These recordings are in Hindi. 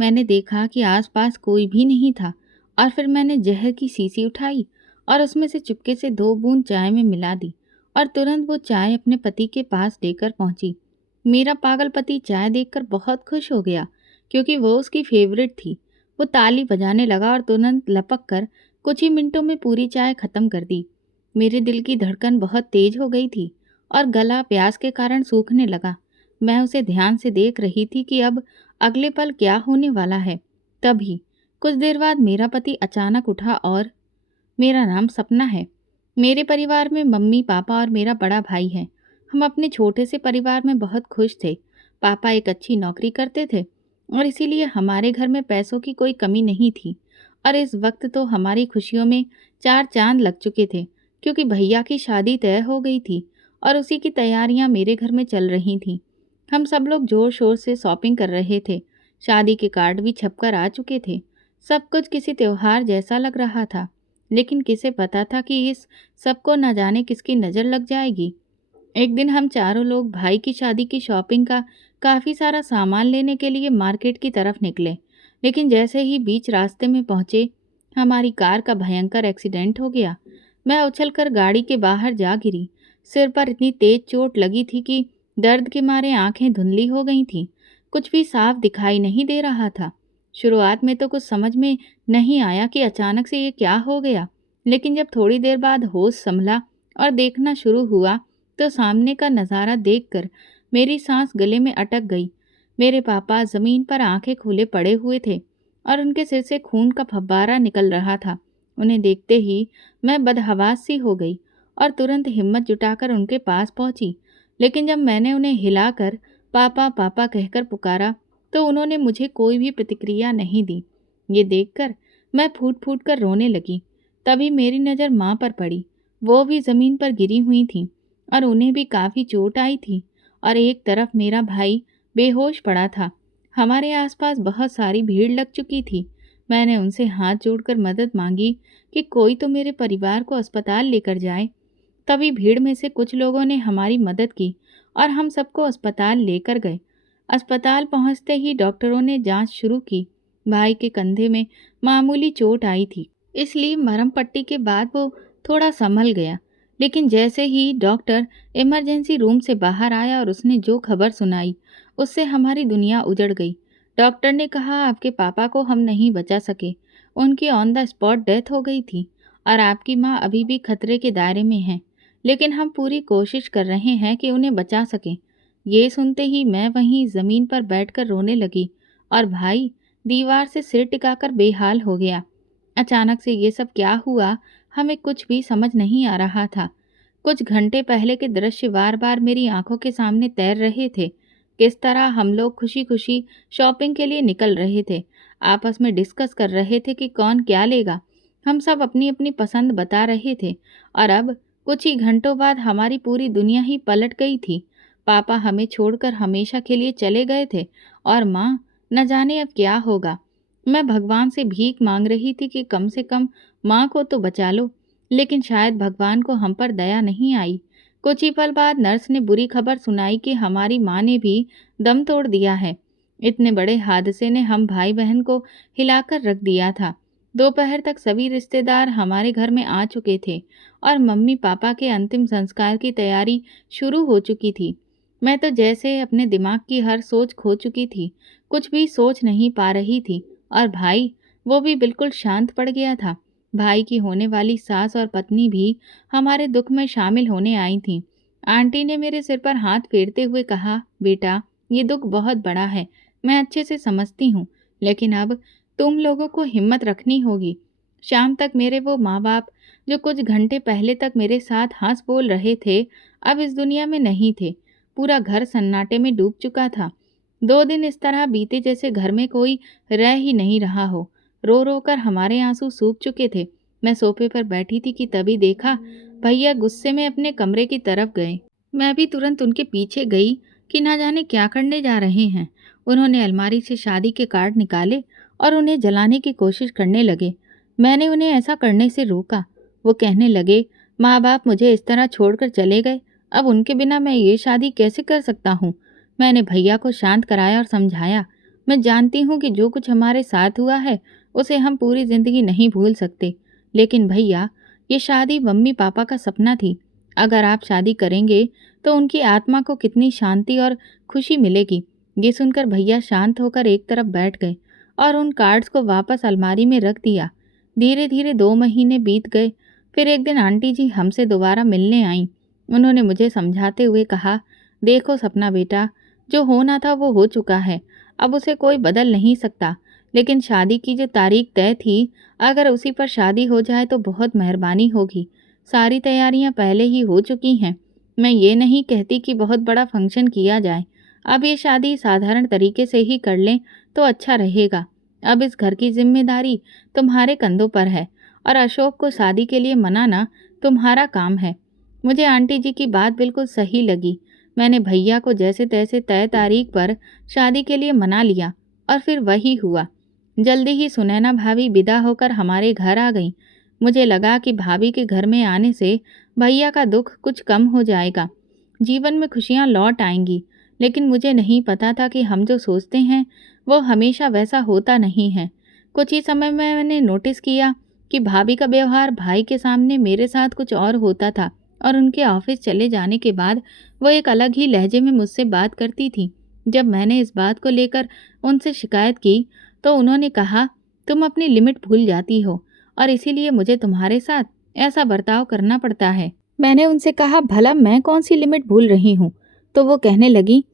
मैंने देखा कि आसपास कोई भी नहीं था और फिर मैंने जहर की शीशी उठाई और उसमें से चुपके से 2 बूंद चाय में मिला दी और तुरंत वो चाय अपने पति के पास लेकर पहुंची। मेरा पागल पति चाय देखकर बहुत खुश हो गया क्योंकि वो उसकी फेवरेट थी। वो ताली बजाने लगा और तुरंत लपक कर कुछ ही मिनटों में पूरी चाय खत्म कर दी। मेरे दिल की धड़कन बहुत तेज हो गई थी और गला प्यास के कारण सूखने लगा। मैं उसे ध्यान से देख रही थी कि अब अगले पल क्या होने वाला है। तभी कुछ देर बाद मेरा पति अचानक उठा और मेरा नाम सपना है। मेरे परिवार में मम्मी पापा और मेरा बड़ा भाई है। हम अपने छोटे से परिवार में बहुत खुश थे। पापा एक अच्छी नौकरी करते थे और इसीलिए हमारे घर में पैसों की कोई कमी नहीं थी। और इस वक्त तो हमारी खुशियों में 4 चांद लग चुके थे क्योंकि भैया की शादी तय हो गई थी और उसी की तैयारियां मेरे घर में चल रही थीं। हम सब लोग जोर शोर से शॉपिंग कर रहे थे। शादी के कार्ड भी छपकर आ चुके थे। सब कुछ किसी त्योहार जैसा लग रहा था, लेकिन किसे पता था कि इस सबको न जाने किसकी नज़र लग जाएगी। एक दिन हम चारों लोग भाई की शादी की शॉपिंग का काफ़ी सारा सामान लेने के लिए मार्केट की तरफ निकले, लेकिन जैसे ही बीच रास्ते में पहुंचे, हमारी कार का भयंकर एक्सीडेंट हो गया। मैं उछलकर गाड़ी के बाहर जा गिरी। सिर पर इतनी तेज चोट लगी थी कि दर्द के मारे आंखें धुंधली हो गई थीं। कुछ भी साफ दिखाई नहीं दे रहा था। शुरुआत में तो कुछ समझ में नहीं आया कि अचानक से ये क्या हो गया, लेकिन जब थोड़ी देर बाद होश संभला और देखना शुरू हुआ तो सामने का नज़ारा देखकर मेरी सांस गले में अटक गई। मेरे पापा ज़मीन पर आंखें खोले पड़े हुए थे और उनके सिर से खून का फव्वारा निकल रहा था। उन्हें देखते ही मैं बदहवास सी हो गई और तुरंत हिम्मत जुटाकर उनके पास पहुंची। लेकिन जब मैंने उन्हें हिलाकर पापा पापा कहकर पुकारा तो उन्होंने मुझे कोई भी प्रतिक्रिया नहीं दी। ये देखकर मैं फूट फूट कर रोने लगी। तभी मेरी नज़र माँ पर पड़ी। वो भी ज़मीन पर गिरी हुई थी और उन्हें भी काफ़ी चोट आई थी और एक तरफ मेरा भाई बेहोश पड़ा था। हमारे आसपास बहुत सारी भीड़ लग चुकी थी। मैंने उनसे हाथ जोड़कर मदद मांगी कि कोई तो मेरे परिवार को अस्पताल लेकर जाए। तभी भीड़ में से कुछ लोगों ने हमारी मदद की और हम सबको अस्पताल लेकर गए। अस्पताल पहुंचते ही डॉक्टरों ने जांच शुरू की। भाई के कंधे में मामूली चोट आई थी, इसलिए मरहम पट्टी के बाद वो थोड़ा संभल गया। लेकिन जैसे ही डॉक्टर इमरजेंसी रूम से बाहर आया और उसने जो खबर सुनाई, उससे हमारी दुनिया उजड़ गई। डॉक्टर ने कहा आपके पापा को हम नहीं बचा सके। उनकी ऑन द स्पॉट डेथ हो गई थी और आपकी माँ अभी भी खतरे के दायरे में हैं। लेकिन हम पूरी कोशिश कर रहे हैं कि उन्हें बचा सकें। ये सुनते ही मैं वहीं ज़मीन पर बैठकर रोने लगी और भाई दीवार से सिर टिकाकर बेहाल हो गया। अचानक से ये सब क्या हुआ, हमें कुछ भी समझ नहीं आ रहा था। कुछ घंटे पहले के दृश्य बार बार मेरी आंखों के सामने तैर रहे थे। किस तरह हम लोग खुशी खुशी शॉपिंग के लिए निकल रहे थे, आपस में डिस्कस कर रहे थे कि कौन क्या लेगा। हम सब अपनी अपनी पसंद बता रहे थे और अब कुछ ही घंटों बाद हमारी पूरी दुनिया ही पलट गई थी। पापा हमें छोड़कर हमेशा के लिए चले गए थे और माँ न जाने अब क्या होगा। मैं भगवान से भीख मांग रही थी कि कम से कम माँ को तो बचा लो, लेकिन शायद भगवान को हम पर दया नहीं आई। कुछ ही पल बाद नर्स ने बुरी खबर सुनाई कि हमारी माँ ने भी दम तोड़ दिया है। इतने बड़े हादसे ने हम भाई बहन को हिलाकर रख दिया था। दोपहर तक सभी रिश्तेदार हमारे घर में आ चुके थे और मम्मी पापा के अंतिम संस्कार की तैयारी शुरू हो चुकी थी। मैं तो जैसे अपने दिमाग की हर सोच खो चुकी थी, कुछ भी सोच नहीं पा रही थी। और भाई, वो भी बिल्कुल शांत पड़ गया था। भाई की होने वाली सास और पत्नी भी हमारे दुख में शामिल होने आई थीं। आंटी ने मेरे सिर पर हाथ फेरते हुए कहा, बेटा, ये दुख बहुत बड़ा है, मैं अच्छे से समझती हूँ, लेकिन अब तुम लोगों को हिम्मत रखनी होगी। शाम तक मेरे वो माँ बाप जो कुछ घंटे पहले तक मेरे साथ हंस बोल रहे थे, अब इस दुनिया में नहीं थे। पूरा घर सन्नाटे में डूब चुका था। 2 दिन इस तरह बीते जैसे घर में कोई रह ही नहीं रहा हो। रो रो कर हमारे आंसू सूख चुके थे। मैं सोफे पर बैठी थी कि तभी देखा भैया गुस्से में अपने कमरे की तरफ गए। मैं भी तुरंत उनके पीछे गई कि ना जाने क्या करने जा रहे हैं। उन्होंने अलमारी से शादी के कार्ड निकाले और उन्हें जलाने की कोशिश करने लगे। मैंने उन्हें ऐसा करने से रोका। वो कहने लगे, माँ बाप मुझे इस तरह छोड़कर चले गए, अब उनके बिना मैं ये शादी कैसे कर सकता हूँ। मैंने भैया को शांत कराया और समझाया, मैं जानती हूँ कि जो कुछ हमारे साथ हुआ है उसे हम पूरी ज़िंदगी नहीं भूल सकते, लेकिन भैया, ये शादी मम्मी पापा का सपना थी। अगर आप शादी करेंगे तो उनकी आत्मा को कितनी शांति और खुशी मिलेगी। ये सुनकर भैया शांत होकर एक तरफ बैठ गए और उन कार्ड्स को वापस अलमारी में रख दिया। धीरे धीरे 2 महीने बीत गए। फिर एक दिन आंटी जी हमसे दोबारा मिलने आईं। उन्होंने मुझे समझाते हुए कहा, देखो सपना बेटा, जो होना था वो हो चुका है, अब उसे कोई बदल नहीं सकता। लेकिन शादी की जो तारीख तय थी, अगर उसी पर शादी हो जाए तो बहुत मेहरबानी होगी। सारी तैयारियां पहले ही हो चुकी हैं। मैं ये नहीं कहती कि बहुत बड़ा फंक्शन किया जाए। अब ये शादी साधारण तरीके से ही कर लें तो अच्छा रहेगा। अब इस घर की जिम्मेदारी तुम्हारे कंधों पर है और अशोक को शादी के लिए मनाना तुम्हारा काम है। मुझे आंटी जी की बात बिल्कुल सही लगी। मैंने भैया को जैसे तैसे तय तारीख पर शादी के लिए मना लिया और फिर वही हुआ। जल्दी ही सुनैना भाभी विदा होकर हमारे घर आ गईं। मुझे लगा कि भाभी के घर में आने से भैया का दुख कुछ कम हो जाएगा, जीवन में खुशियां लौट आएंगी। लेकिन मुझे नहीं पता था कि हम जो सोचते हैं वो हमेशा वैसा होता नहीं है। कुछ ही समय में मैंने नोटिस किया कि भाभी का व्यवहार भाई के सामने मेरे साथ कुछ और होता था और उनके ऑफिस चले जाने के बाद वो एक अलग ही लहजे में मुझसे बात करती थी। जब मैंने इस बात को लेकर उनसे शिकायत की तो उन्होंने कहा, तुम अपनी लिमिट भूल जाती हो और इसीलिए मुझे तुम्हारे साथ ऐसा बर्ताव करना पड़ता है। मैंने उनसे कहा, भला मैं कौन सी लिमिट भूल रही हूँ? तो वो कहने लगी,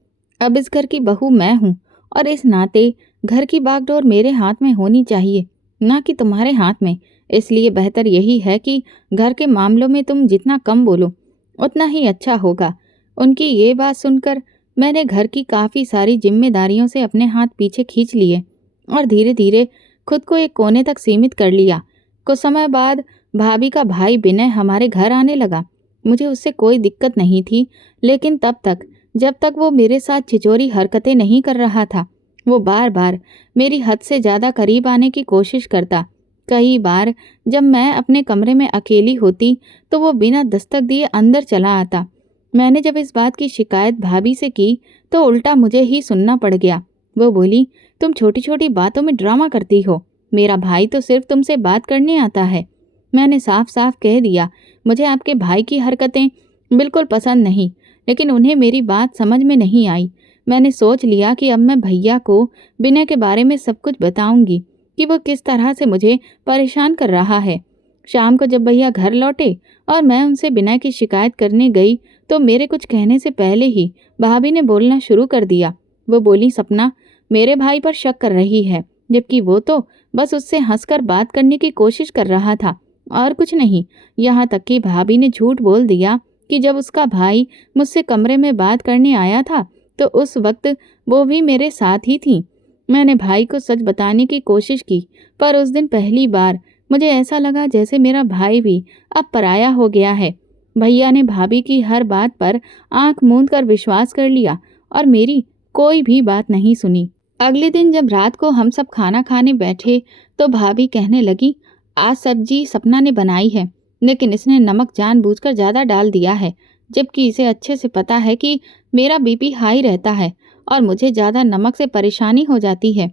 अब इस घर की बहू मैं हूँ और इस नाते घर की बागडोर मेरे हाथ में होनी चाहिए, ना कि तुम्हारे हाथ में। इसलिए बेहतर यही है कि घर के मामलों में तुम जितना कम बोलो उतना ही अच्छा होगा। उनकी ये बात सुनकर मैंने घर की काफ़ी सारी जिम्मेदारियों से अपने हाथ पीछे खींच लिए और धीरे धीरे खुद को एक कोने तक सीमित कर लिया। कुछ समय बाद भाभी का भाई विनय हमारे घर आने लगा। मुझे उससे कोई दिक्कत नहीं थी, लेकिन तब तक जब तक वो मेरे साथ छिचोरी हरकतें नहीं कर रहा था। वो बार बार मेरी हद से ज़्यादा करीब आने की कोशिश करता। कई बार जब मैं अपने कमरे में अकेली होती तो वो बिना दस्तक दिए अंदर चला आता। मैंने जब इस बात की शिकायत भाभी से की तो उल्टा मुझे ही सुनना पड़ गया। वो बोली, तुम छोटी छोटी बातों में ड्रामा करती हो, मेरा भाई तो सिर्फ तुमसे बात करने आता है। मैंने साफ साफ कह दिया, मुझे आपके भाई की हरकतें बिल्कुल पसंद नहीं, लेकिन उन्हें मेरी बात समझ में नहीं आई। मैंने सोच लिया कि अब मैं भैया को विनय के बारे में सब कुछ बताऊंगी कि वो किस तरह से मुझे परेशान कर रहा है। शाम को जब भैया घर लौटे और मैं उनसे विनय की शिकायत करने गई तो मेरे कुछ कहने से पहले ही भाभी ने बोलना शुरू कर दिया। वो बोली, सपना मेरे भाई पर शक कर रही है, जबकि वो तो बस उससे हंसकर बात करने की कोशिश कर रहा था और कुछ नहीं। यहाँ तक कि भाभी ने झूठ बोल दिया कि जब उसका भाई मुझसे कमरे में बात करने आया था तो उस वक्त वो भी मेरे साथ ही थी। मैंने भाई को सच बताने की कोशिश की, पर उस दिन पहली बार मुझे ऐसा लगा जैसे मेरा भाई भी अब पराया हो गया है। भैया ने भाभी की हर बात पर आंख मूंद कर विश्वास कर लिया और मेरी कोई भी बात नहीं सुनी। अगले दिन जब रात को हम सब खाना खाने बैठे तो भाभी कहने लगी, आज सब्जी सपना ने बनाई है, लेकिन इसने नमक जानबूझकर ज़्यादा डाल दिया है, जबकि इसे अच्छे से पता है कि मेरा बीपी हाई रहता है और मुझे ज़्यादा नमक से परेशानी हो जाती है।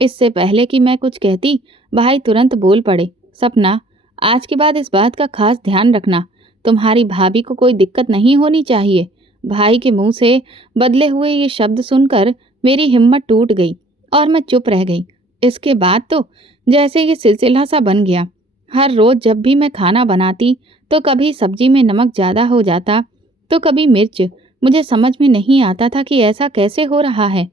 इससे पहले कि मैं कुछ कहती, भाई तुरंत बोल पड़े, सपना आज के बाद इस बात का खास ध्यान रखना, तुम्हारी भाभी को कोई दिक्कत नहीं होनी चाहिए। भाई के मुंह से बदले हुए ये शब्द सुनकर मेरी हिम्मत टूट गई और मैं चुप रह गई। इसके बाद तो जैसे ये सिलसिला सा बन गया। हर रोज़ जब भी मैं खाना बनाती तो कभी सब्जी में नमक ज़्यादा हो जाता तो कभी मिर्च। मुझे समझ में नहीं आता था कि ऐसा कैसे हो रहा है।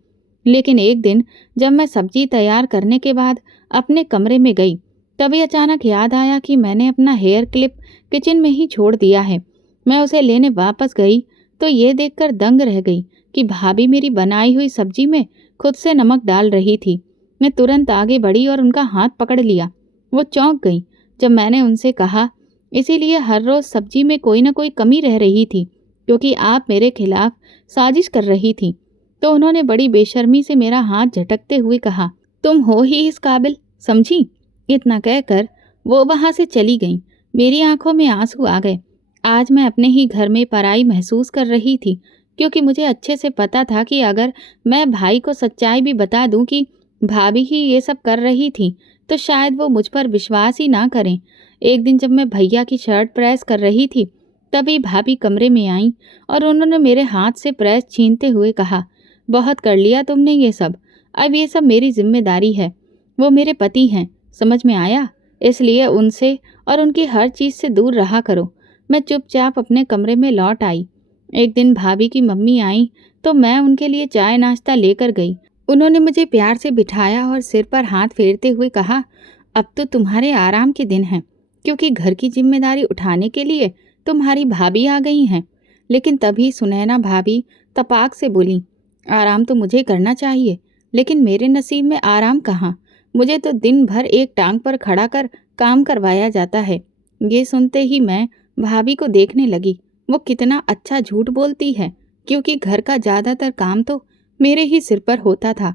लेकिन एक दिन जब मैं सब्जी तैयार करने के बाद अपने कमरे में गई तभी अचानक याद आया कि मैंने अपना हेयर क्लिप किचन में ही छोड़ दिया है। मैं उसे लेने वापस गई तो ये देखकर दंग रह गई कि भाभी मेरी बनाई हुई सब्जी में खुद से नमक डाल रही थी। मैं तुरंत आगे बढ़ी और उनका हाथ पकड़ लिया। वो चौंक गई जब मैंने उनसे कहा, इसीलिए हर रोज़ सब्जी में कोई ना कोई कमी रह रही थी क्योंकि आप मेरे खिलाफ साजिश कर रही थी। तो उन्होंने बड़ी बेशर्मी से मेरा हाथ झटकते हुए कहा, तुम हो ही इस काबिल, समझी। इतना कहकर वो वहाँ से चली गईं। मेरी आंखों में आंसू आ गए। आज मैं अपने ही घर में पराई महसूस कर रही थी क्योंकि मुझे अच्छे से पता था कि अगर मैं भाई को सच्चाई भी बता दूं कि भाभी ही ये सब कर रही थी, तो शायद वो मुझ पर विश्वास ही ना करें। एक दिन जब मैं भैया की शर्ट प्रेस कर रही थी, तभी भाभी कमरे में आईं और उन्होंने मेरे हाथ से प्रेस छीनते हुए कहा, बहुत कर लिया तुमने ये सब, अब ये सब मेरी जिम्मेदारी है। वो मेरे पति हैं, समझ में आया? इसलिए उनसे और उनकी हर चीज़ से दूर रहा करो। मैं चुपचाप अपने कमरे में लौट आई। एक दिन भाभी की मम्मी आई तो मैं उनके लिए चाय नाश्ता लेकर गई। उन्होंने मुझे प्यार से बिठाया और सिर पर हाथ फेरते हुए कहा, अब तो तुम्हारे आराम के दिन हैं, क्योंकि घर की जिम्मेदारी उठाने के लिए तुम्हारी भाभी आ गई हैं। लेकिन तभी सुनैना भाभी तपाक से बोली, आराम तो मुझे करना चाहिए, लेकिन मेरे नसीब में आराम कहाँ। मुझे तो दिन भर एक टांग पर खड़ा कर काम करवाया जाता है। ये सुनते ही मैं भाभी को देखने लगी। वो कितना अच्छा झूठ बोलती है, क्योंकि घर का ज़्यादातर काम तो मेरे ही सिर पर होता था।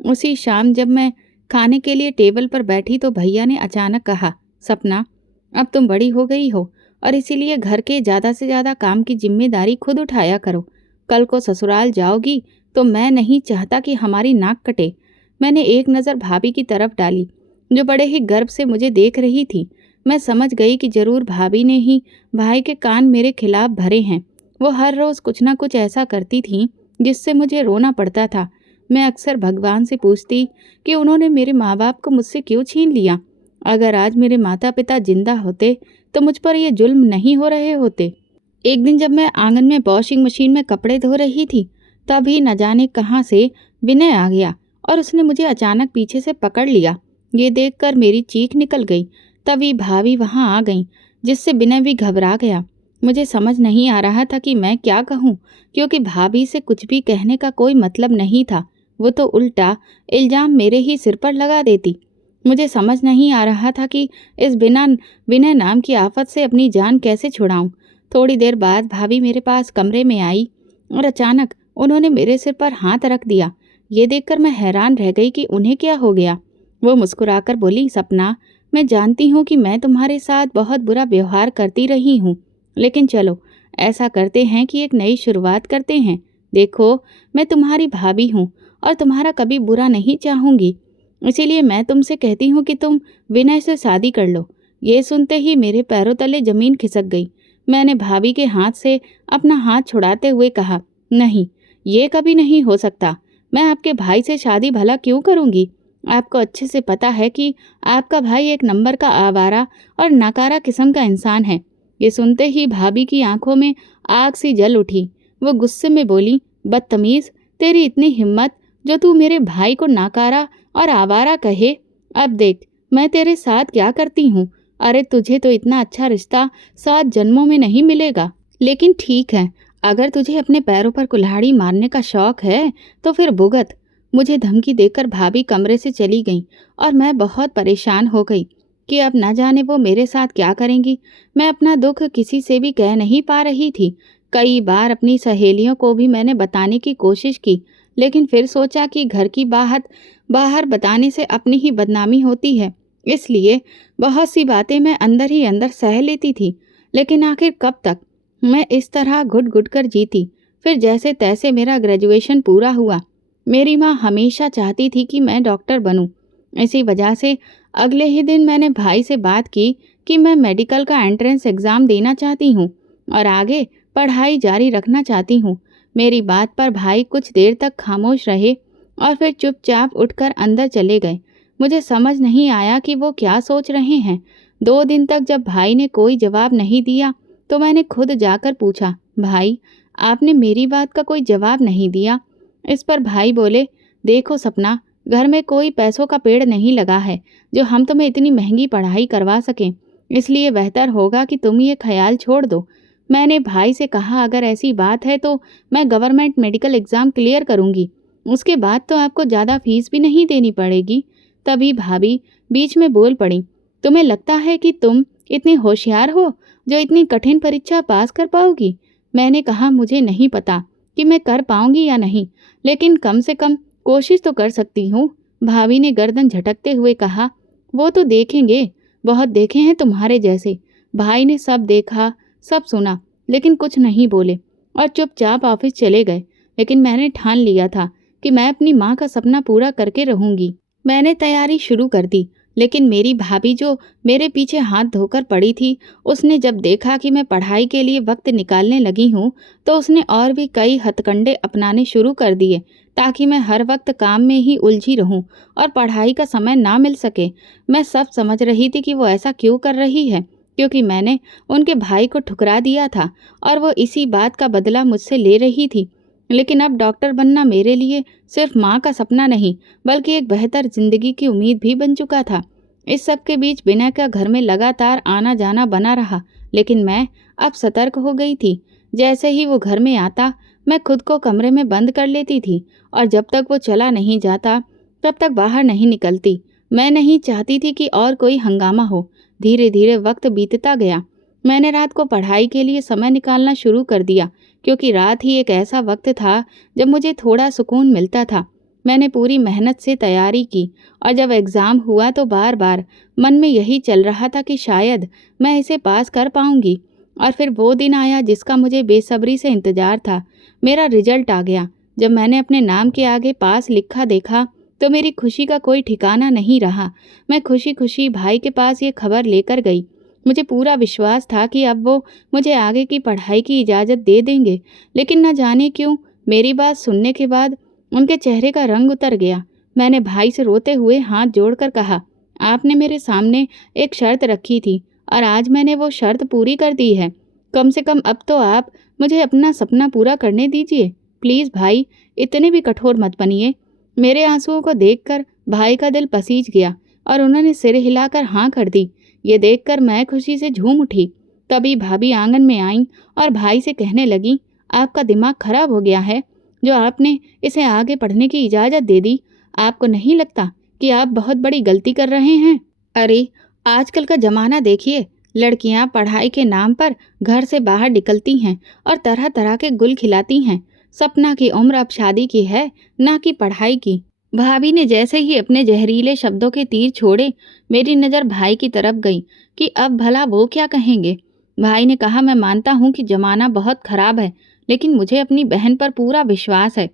उसी शाम जब मैं खाने के लिए टेबल पर बैठी तो भैया ने अचानक कहा, सपना, अब तुम बड़ी हो गई हो और इसीलिए घर के ज़्यादा से ज़्यादा काम की जिम्मेदारी खुद उठाया करो। कल को ससुराल जाओगी तो मैं नहीं चाहता कि हमारी नाक कटे। मैंने एक नज़र भाभी की तरफ डाली, जो बड़े ही गर्व से मुझे देख रही थी। मैं समझ गई कि जरूर भाभी ने ही भाई के कान मेरे खिलाफ भरे हैं। वो हर रोज़ कुछ ना कुछ ऐसा करती थी जिससे मुझे रोना पड़ता था। मैं अक्सर भगवान से पूछती कि उन्होंने मेरे माँ बाप को मुझसे क्यों छीन लिया। अगर आज मेरे माता पिता जिंदा होते तो मुझ पर ये जुल्म नहीं हो रहे होते। एक दिन जब मैं आंगन में वॉशिंग मशीन में कपड़े धो रही थी, तभी न जाने कहाँ से विनय आ गया और उसने मुझे अचानक पीछे से पकड़ लिया। ये देखकर मेरी चीख निकल गई। तभी भाभी वहाँ आ गई, जिससे विनय भी घबरा गया। मुझे समझ नहीं आ रहा था कि मैं क्या कहूँ, क्योंकि भाभी से कुछ भी कहने का कोई मतलब नहीं था। वो तो उल्टा इल्ज़ाम मेरे ही सिर पर लगा देती। मुझे समझ नहीं आ रहा था कि इस बिना विनय नाम की आफत से अपनी जान कैसे छुड़ाऊं। थोड़ी देर बाद भाभी मेरे पास कमरे में आई और अचानक उन्होंने मेरे सिर पर हाथ रख दिया। ये देखकर मैं हैरान रह गई कि उन्हें क्या हो गया। वो मुस्कुराकर बोली, सपना, मैं जानती हूँ कि मैं तुम्हारे साथ बहुत बुरा व्यवहार करती रही हूँ, लेकिन चलो ऐसा करते हैं कि एक नई शुरुआत करते हैं। देखो, मैं तुम्हारी भाभी हूँ और तुम्हारा कभी बुरा नहीं चाहूँगी, इसीलिए मैं तुमसे कहती हूँ कि तुम विनय से शादी कर लो। ये सुनते ही मेरे पैरों तले जमीन खिसक गई। मैंने भाभी के हाथ से अपना हाथ छुड़ाते हुए कहा, नहीं, ये कभी नहीं हो सकता। मैं आपके भाई से शादी भला क्यों करूँगी? आपको अच्छे से पता है कि आपका भाई एक नंबर का आवारा और नकारा किस्म का इंसान है। ये सुनते ही भाभी की आंखों में आग सी जल उठी। वो गुस्से में बोली, बदतमीज, तेरी इतनी हिम्मत जो तू मेरे भाई को नाकारा और आवारा कहे। अब देख मैं तेरे साथ क्या करती हूँ। अरे तुझे तो इतना अच्छा रिश्ता 7 जन्मों में नहीं मिलेगा। लेकिन ठीक है, अगर तुझे अपने पैरों पर कुल्हाड़ी मारने का शौक है तो फिर भुगत। मुझे धमकी देकर भाभी कमरे से चली गई और मैं बहुत परेशान हो गई कि अब न जाने वो मेरे साथ क्या करेंगी। मैं अपना दुख किसी से भी कह नहीं पा रही थी। कई बार अपनी सहेलियों को भी मैंने बताने की कोशिश की, लेकिन फिर सोचा कि घर की बात बाहर बताने से अपनी ही बदनामी होती है, इसलिए बहुत सी बातें मैं अंदर ही अंदर सह लेती थी। लेकिन आखिर कब तक मैं इस तरह घुट घुट कर जीती। फिर जैसे तैसे मेरा ग्रेजुएशन पूरा हुआ। मेरी माँ हमेशा चाहती थी कि मैं डॉक्टर बनूं। इसी वजह से अगले ही दिन मैंने भाई से बात की कि मैं मेडिकल का एंट्रेंस एग्ज़ाम देना चाहती हूँ और आगे पढ़ाई जारी रखना चाहती हूँ। मेरी बात पर भाई कुछ देर तक खामोश रहे और फिर चुपचाप उठकर अंदर चले गए। मुझे समझ नहीं आया कि वो क्या सोच रहे हैं। 2 दिन तक जब भाई ने कोई जवाब नहीं दिया तो मैंने खुद जाकर पूछा, भाई, आपने मेरी बात का कोई जवाब नहीं दिया। इस पर भाई बोले, देखो सपना, घर में कोई पैसों का पेड़ नहीं लगा है जो हम तुम्हें इतनी महंगी पढ़ाई करवा सकें, इसलिए बेहतर होगा कि तुम ये ख्याल छोड़ दो। मैंने भाई से कहा, अगर ऐसी बात है तो मैं गवर्नमेंट मेडिकल एग्ज़ाम क्लियर करूँगी, उसके बाद तो आपको ज़्यादा फीस भी नहीं देनी पड़ेगी। तभी भाभी बीच में बोल पड़ी, तुम्हें लगता है कि तुम इतनी होशियार हो जो इतनी कठिन परीक्षा पास कर पाओगी? मैंने कहा, मुझे नहीं पता कि मैं कर पाऊंगी या नहीं, लेकिन कम से कम कोशिश तो कर सकती हूँ। भाभी ने गर्दन झटकते हुए कहा, वो तो देखेंगे, बहुत देखे हैं तुम्हारे जैसे। भाई ने सब देखा, सब सुना, लेकिन कुछ नहीं बोले और चुपचाप ऑफिस चले गए। लेकिन मैंने ठान लिया था कि मैं अपनी माँ का सपना पूरा करके रहूंगी। मैंने तैयारी शुरू कर दी, लेकिन मेरी भाभी जो मेरे पीछे हाथ धोकर पड़ी थी, उसने जब देखा कि मैं पढ़ाई के लिए वक्त निकालने लगी हूँ, तो उसने और भी कई हथकंडे अपनाने शुरू कर दिए ताकि मैं हर वक्त काम में ही उलझी रहूं और पढ़ाई का समय ना मिल सके। मैं सब समझ रही थी कि वो ऐसा क्यों कर रही है, क्योंकि मैंने उनके भाई को ठुकरा दिया था और वो इसी बात का बदला मुझसे ले रही थी। लेकिन अब डॉक्टर बनना मेरे लिए सिर्फ माँ का सपना नहीं, बल्कि एक बेहतर जिंदगी की उम्मीद भी बन चुका था। इस सब के बीच विनय का घर में लगातार आना जाना बना रहा, लेकिन मैं अब सतर्क हो गई थी। जैसे ही वो घर में आता, मैं खुद को कमरे में बंद कर लेती थी और जब तक वो चला नहीं जाता, तब तक बाहर नहीं निकलती। मैं नहीं चाहती थी कि और कोई हंगामा हो। धीरे धीरे वक्त बीतता गया। मैंने रात को पढ़ाई के लिए समय निकालना शुरू कर दिया, क्योंकि रात ही एक ऐसा वक्त था जब मुझे थोड़ा सुकून मिलता था। मैंने पूरी मेहनत से तैयारी की और जब एग्ज़ाम हुआ तो बार बार मन में यही चल रहा था कि शायद मैं इसे पास कर पाऊंगी। और फिर वो दिन आया जिसका मुझे बेसब्री से इंतज़ार था। मेरा रिजल्ट आ गया। जब मैंने अपने नाम के आगे पास लिखा देखा, तो मेरी खुशी का कोई ठिकाना नहीं रहा। मैं खुशी खुशी भाई के पास ये खबर लेकर गई। मुझे पूरा विश्वास था कि अब वो मुझे आगे की पढ़ाई की इजाज़त दे देंगे, लेकिन न जाने क्यों मेरी बात सुनने के बाद उनके चेहरे का रंग उतर गया। मैंने भाई से रोते हुए हाथ जोड़कर कहा, आपने मेरे सामने एक शर्त रखी थी और आज मैंने वो शर्त पूरी कर दी है। कम से कम अब तो आप मुझे अपना सपना पूरा करने दीजिए। प्लीज़ भाई, इतने भी कठोर मत बनिए। मेरे आंसुओं को देखकर भाई का दिल पसीज गया और उन्होंने सिर हिलाकर हाँ कर दी। ये देखकर मैं खुशी से झूम उठी। तभी भाभी आंगन में आईं और भाई से कहने लगी, आपका दिमाग खराब हो गया है जो आपने इसे आगे पढ़ने की इजाज़त दे दी। आपको नहीं लगता कि आप बहुत बड़ी गलती कर रहे हैं? अरे, आजकल का ज़माना देखिए। लड़कियां पढ़ाई के नाम पर घर से बाहर निकलती हैं और तरह तरह के गुल खिलाती हैं। सपना की उम्र अब शादी की है, ना कि पढ़ाई की। भाभी ने जैसे ही अपने जहरीले शब्दों के तीर छोड़े, मेरी नज़र भाई की तरफ गई कि अब भला वो क्या कहेंगे। भाई ने कहा, मैं मानता हूँ कि ज़माना बहुत खराब है, लेकिन मुझे अपनी बहन पर पूरा विश्वास है।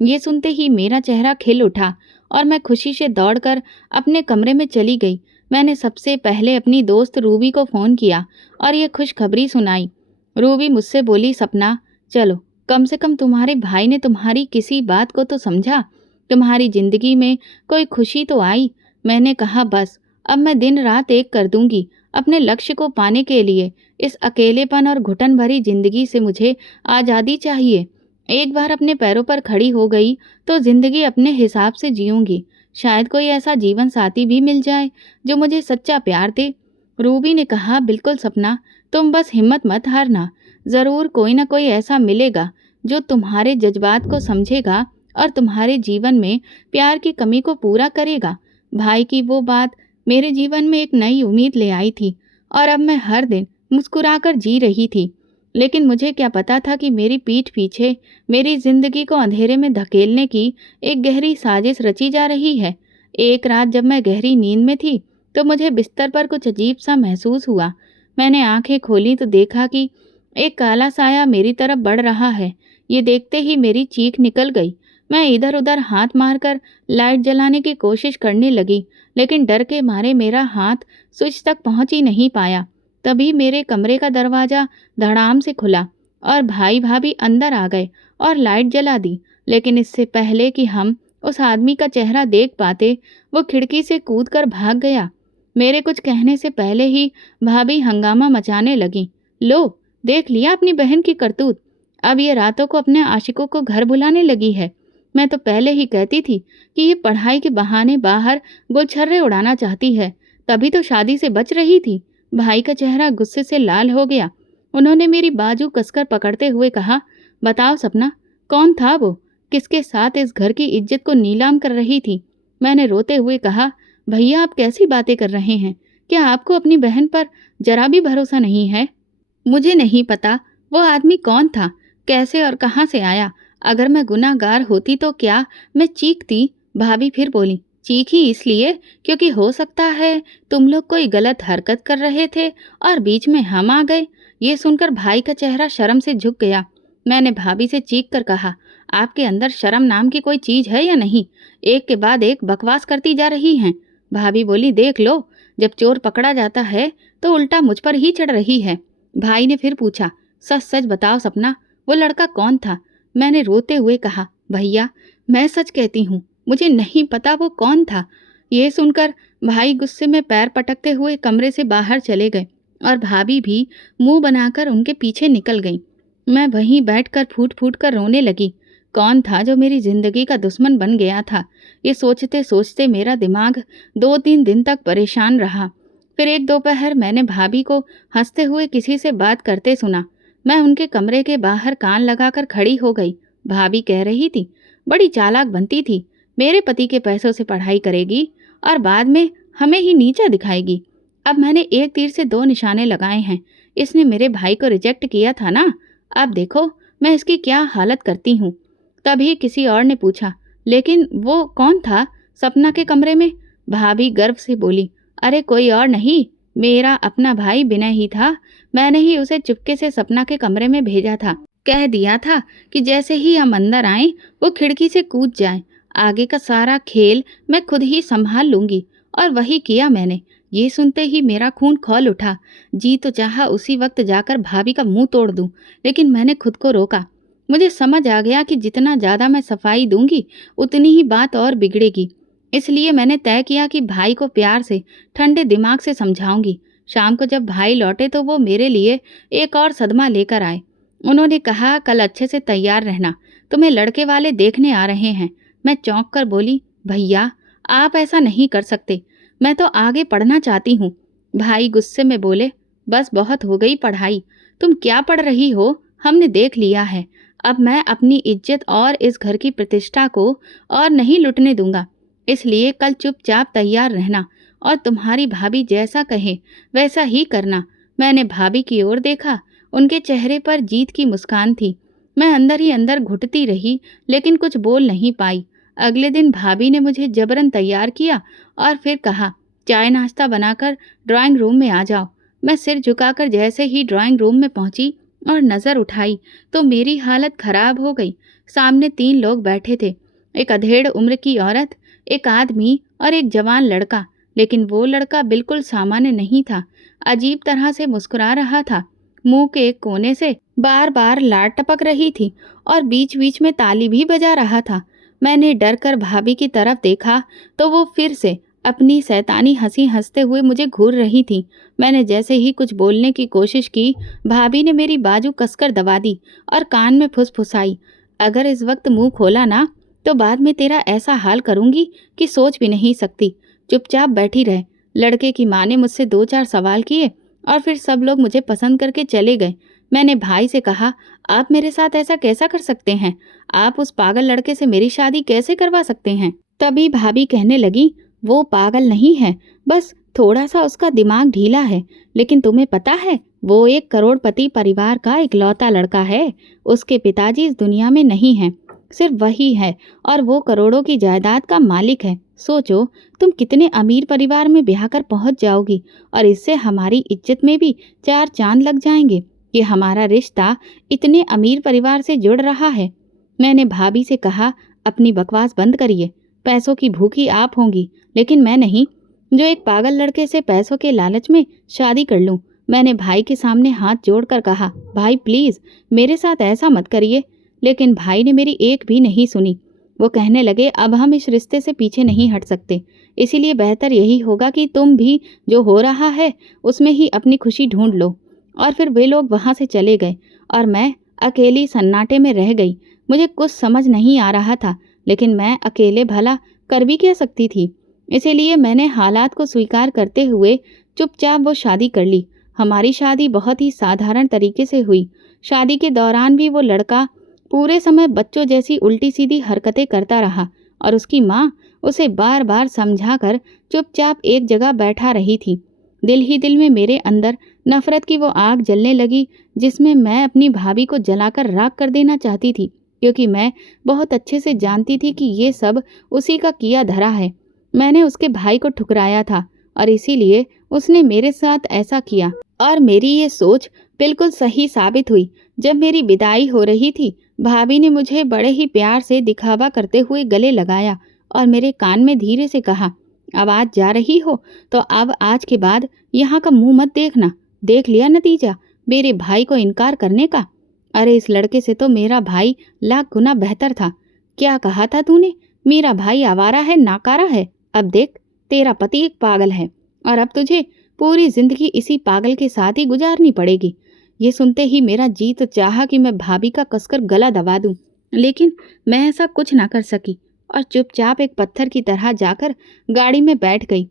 ये सुनते ही मेरा चेहरा खिल उठा और मैं खुशी से दौड़कर अपने कमरे में चली गई। मैंने सबसे पहले अपनी दोस्त रूबी को फ़ोन किया और ये खुशखबरी सुनाई। रूबी मुझसे बोली, सपना चलो, कम से कम तुम्हारे भाई ने तुम्हारी किसी बात को तो समझा। तुम्हारी ज़िंदगी में कोई खुशी तो आई। मैंने कहा, बस अब मैं दिन रात एक कर दूंगी अपने लक्ष्य को पाने के लिए। इस अकेलेपन और घुटन भरी ज़िंदगी से मुझे आज़ादी चाहिए। एक बार अपने पैरों पर खड़ी हो गई तो ज़िंदगी अपने हिसाब से जीऊंगी। शायद कोई ऐसा जीवन साथी भी मिल जाए जो मुझे सच्चा प्यार दे। रूबी ने कहा, बिल्कुल सपना, तुम बस हिम्मत मत हारना। ज़रूर कोई ना कोई ऐसा मिलेगा जो तुम्हारे जज्बात को समझेगा और तुम्हारे जीवन में प्यार की कमी को पूरा करेगा। भाई की वो बात मेरे जीवन में एक नई उम्मीद ले आई थी और अब मैं हर दिन मुस्कुराकर जी रही थी। लेकिन मुझे क्या पता था कि मेरी पीठ पीछे मेरी जिंदगी को अंधेरे में धकेलने की एक गहरी साजिश रची जा रही है। एक रात जब मैं गहरी नींद में थी, तो मुझे बिस्तर पर कुछ अजीब सा महसूस हुआ। मैंने आंखें खोली तो देखा कि एक काला साया मेरी तरफ बढ़ रहा है। ये देखते ही मेरी चीख निकल गई। मैं इधर उधर हाथ मारकर लाइट जलाने की कोशिश करने लगी, लेकिन डर के मारे मेरा हाथ स्विच तक पहुंच ही नहीं पाया। तभी मेरे कमरे का दरवाज़ा धड़ाम से खुला और भाई भाभी अंदर आ गए और लाइट जला दी। लेकिन इससे पहले कि हम उस आदमी का चेहरा देख पाते, वो खिड़की से कूदकर भाग गया। मेरे कुछ कहने से पहले ही भाभी हंगामा मचाने लगी। लो, देख लिया अपनी बहन की करतूत। अब ये रातों को अपने आशिकों को घर बुलाने लगी है। मैं तो पहले ही कहती थी कि ये पढ़ाई के बहाने बाहर गुलछर्रे उड़ाना चाहती है, तभी तो शादी से बच रही थी। भाई का चेहरा गुस्से से लाल हो गया। उन्होंने मेरी बाजू कसकर पकड़ते हुए कहा, बताओ सपना, कौन था वो? किसके साथ इस घर की इज्जत को नीलाम कर रही थी? मैंने रोते हुए कहा, भैया आप कैसी बातें कर रहे हैं? क्या आपको अपनी बहन पर जरा भी भरोसा नहीं है? मुझे नहीं पता वो आदमी कौन था, कैसे और कहाँ से आया। अगर मैं गुनाहगार होती तो क्या मैं चीखती? भाभी फिर बोली, चीखी इसलिए क्योंकि हो सकता है तुम लोग कोई गलत हरकत कर रहे थे और बीच में हम आ गए। ये सुनकर भाई का चेहरा शर्म से झुक गया। मैंने भाभी से चीख कर कहा, आपके अंदर शर्म नाम की कोई चीज है या नहीं? एक के बाद एक बकवास करती जा रही हैं। भाभी बोली, देख लो, जब चोर पकड़ा जाता है तो उल्टा मुझ पर ही चढ़ रही है। भाई ने फिर पूछा, सच सच बताओ सपना, वो लड़का कौन था? मैंने रोते हुए कहा, भैया मैं सच कहती हूँ, मुझे नहीं पता वो कौन था। ये सुनकर भाई गुस्से में पैर पटकते हुए कमरे से बाहर चले गए और भाभी भी मुंह बनाकर उनके पीछे निकल गई। मैं वहीं बैठकर फूट फूट कर रोने लगी। कौन था जो मेरी जिंदगी का दुश्मन बन गया था? ये सोचते सोचते मेरा दिमाग 2-3 दिन तक परेशान रहा। फिर एक दोपहर मैंने भाभी को हंसते हुए किसी से बात करते सुना। मैं उनके कमरे के बाहर कान लगाकर खड़ी हो गई। भाभी कह रही थी, बड़ी चालाक बनती थी, मेरे पति के पैसों से पढ़ाई करेगी और बाद में हमें ही नीचा दिखाएगी। अब मैंने एक तीर से 2 निशाने लगाए हैं। इसने मेरे भाई को रिजेक्ट किया था ना, अब देखो मैं इसकी क्या हालत करती हूँ। तभी किसी और ने पूछा, लेकिन वो कौन था सपना के कमरे में? भाभी गर्व से बोली, अरे कोई और नहीं, मेरा अपना भाई विनय ही था। मैंने ही उसे चुपके से सपना के कमरे में भेजा था। कह दिया था कि जैसे ही हम अंदर आए वो खिड़की से कूद जाए। आगे का सारा खेल मैं खुद ही संभाल लूंगी। और वही किया मैंने। ये सुनते ही मेरा खून खौल उठा। जी तो चाहा उसी वक्त जाकर भाभी का मुंह तोड़ दूं, लेकिन मैंने खुद को रोका। मुझे समझ आ गया कि जितना ज़्यादा मैं सफाई दूंगी उतनी ही बात और बिगड़ेगी। इसलिए मैंने तय किया कि भाई को प्यार से, ठंडे दिमाग से समझाऊंगी। शाम को जब भाई लौटे तो वो मेरे लिए एक और सदमा लेकर आए। उन्होंने कहा, कल अच्छे से तैयार रहना, तुम्हें लड़के वाले देखने आ रहे हैं। मैं चौंक कर बोली, भैया आप ऐसा नहीं कर सकते, मैं तो आगे पढ़ना चाहती हूँ। भाई गुस्से में बोले, बस बहुत हो गई पढ़ाई, तुम क्या पढ़ रही हो हमने देख लिया है। अब मैं अपनी इज्जत और इस घर की प्रतिष्ठा को और नहीं लुटने दूंगा। इसलिए कल चुपचाप तैयार रहना और तुम्हारी भाभी जैसा कहे वैसा ही करना। मैंने भाभी की ओर देखा, उनके चेहरे पर जीत की मुस्कान थी। मैं अंदर ही अंदर घुटती रही, लेकिन कुछ बोल नहीं पाई। अगले दिन भाभी ने मुझे जबरन तैयार किया और फिर कहा, चाय नाश्ता बनाकर ड्राइंग रूम में आ जाओ। मैं सिर झुकाकर जैसे ही ड्राइंग रूम में पहुंची और नज़र उठाई तो मेरी हालत खराब हो गई। सामने 3 लोग बैठे थे, एक अधेड़ उम्र की औरत, एक आदमी और एक जवान लड़का। लेकिन वो लड़का बिल्कुल सामान्य नहीं था, अजीब तरह से मुस्कुरा रहा था। मुंह के एक कोने से बार बार लार टपक रही थी और बीच बीच में ताली भी बजा रहा था। मैंने डर कर भाभी की तरफ देखा तो वो फिर से अपनी शैतानी हंसी हंसते हुए मुझे घूर रही थी। मैंने जैसे ही कुछ बोलने की कोशिश की, भाभी ने मेरी बाजू कसकर दबा दी और कान में फुसफुसाई, अगर इस वक्त मुंह खोला ना तो बाद में तेरा ऐसा हाल करूंगी कि सोच भी नहीं सकती। चुपचाप बैठी रह। लड़के की माँ ने मुझसे 2-4 सवाल किए और फिर सब लोग मुझे पसंद करके चले गए। मैंने भाई से कहा, आप मेरे साथ ऐसा कैसा कर सकते हैं? आप उस पागल लड़के से मेरी शादी कैसे करवा सकते हैं? तभी भाभी कहने लगी, वो पागल नहीं है, बस थोड़ा सा उसका दिमाग ढीला है। लेकिन तुम्हें पता है, वो एक करोड़पति परिवार का इकलौता लड़का है। उसके पिताजी इस दुनिया में नहीं हैं, सिर्फ वही है और वो करोड़ों की जायदाद का मालिक है। सोचो, तुम कितने अमीर परिवार में ब्याह कर पहुंच जाओगी और इससे हमारी इज्जत में भी 4 चांद लग जाएंगे कि हमारा रिश्ता इतने अमीर परिवार से जुड़ रहा है। मैंने भाभी से कहा, अपनी बकवास बंद करिए, पैसों की भूखी आप होंगी, लेकिन मैं नहीं, जो एक पागल लड़के से पैसों के लालच में शादी कर लूं। मैंने भाई के सामने हाथ जोड़कर कहा, भाई प्लीज़ मेरे साथ ऐसा मत करिए। लेकिन भाई ने मेरी एक भी नहीं सुनी। वो कहने लगे, अब हम इस रिश्ते से पीछे नहीं हट सकते, इसीलिए बेहतर यही होगा कि तुम भी जो हो रहा है उसमें ही अपनी खुशी ढूंढ लो। और फिर वे लोग वहाँ से चले गए और मैं अकेली सन्नाटे में रह गई। मुझे कुछ समझ नहीं आ रहा था, लेकिन मैं अकेले भला कर भी क्या सकती थी। इसीलिए मैंने हालात को स्वीकार करते हुए चुपचाप वो शादी कर ली। हमारी शादी बहुत ही साधारण तरीके से हुई। शादी के दौरान भी वो लड़का पूरे समय बच्चों जैसी उल्टी सीधी हरकतें करता रहा और उसकी माँ उसे बार बार समझाकर चुपचाप एक जगह बैठा रही थी। दिल ही दिल में मेरे अंदर नफरत की वो आग जलने लगी, जिसमें मैं अपनी भाभी को जलाकर राख कर देना चाहती थी, क्योंकि मैं बहुत अच्छे से जानती थी कि ये सब उसी का किया धरा है। मैंने उसके भाई को ठुकराया था और इसीलिए उसने मेरे साथ ऐसा किया और मेरी ये सोच बिल्कुल सही साबित हुई। जब मेरी विदाई हो रही थी, भाभी ने मुझे बड़े ही प्यार से दिखावा करते हुए गले लगाया और मेरे कान में धीरे से कहा, अब आज जा रही हो तो अब आज के बाद यहाँ का मुंह मत देखना। देख लिया नतीजा मेरे भाई को इनकार करने का। अरे इस लड़के से तो मेरा भाई लाख गुना बेहतर था। क्या कहा था तूने? मेरा भाई आवारा है, नाकारा है। अब देख, तेरा पति एक पागल है और अब तुझे पूरी जिंदगी इसी पागल के साथ ही गुजारनी पड़ेगी। ये सुनते ही मेरा जी तो चाहा कि मैं भाभी का कसकर गला दबा दूं, लेकिन मैं ऐसा कुछ ना कर सकी और चुपचाप एक पत्थर की तरह जाकर गाड़ी में बैठ गई।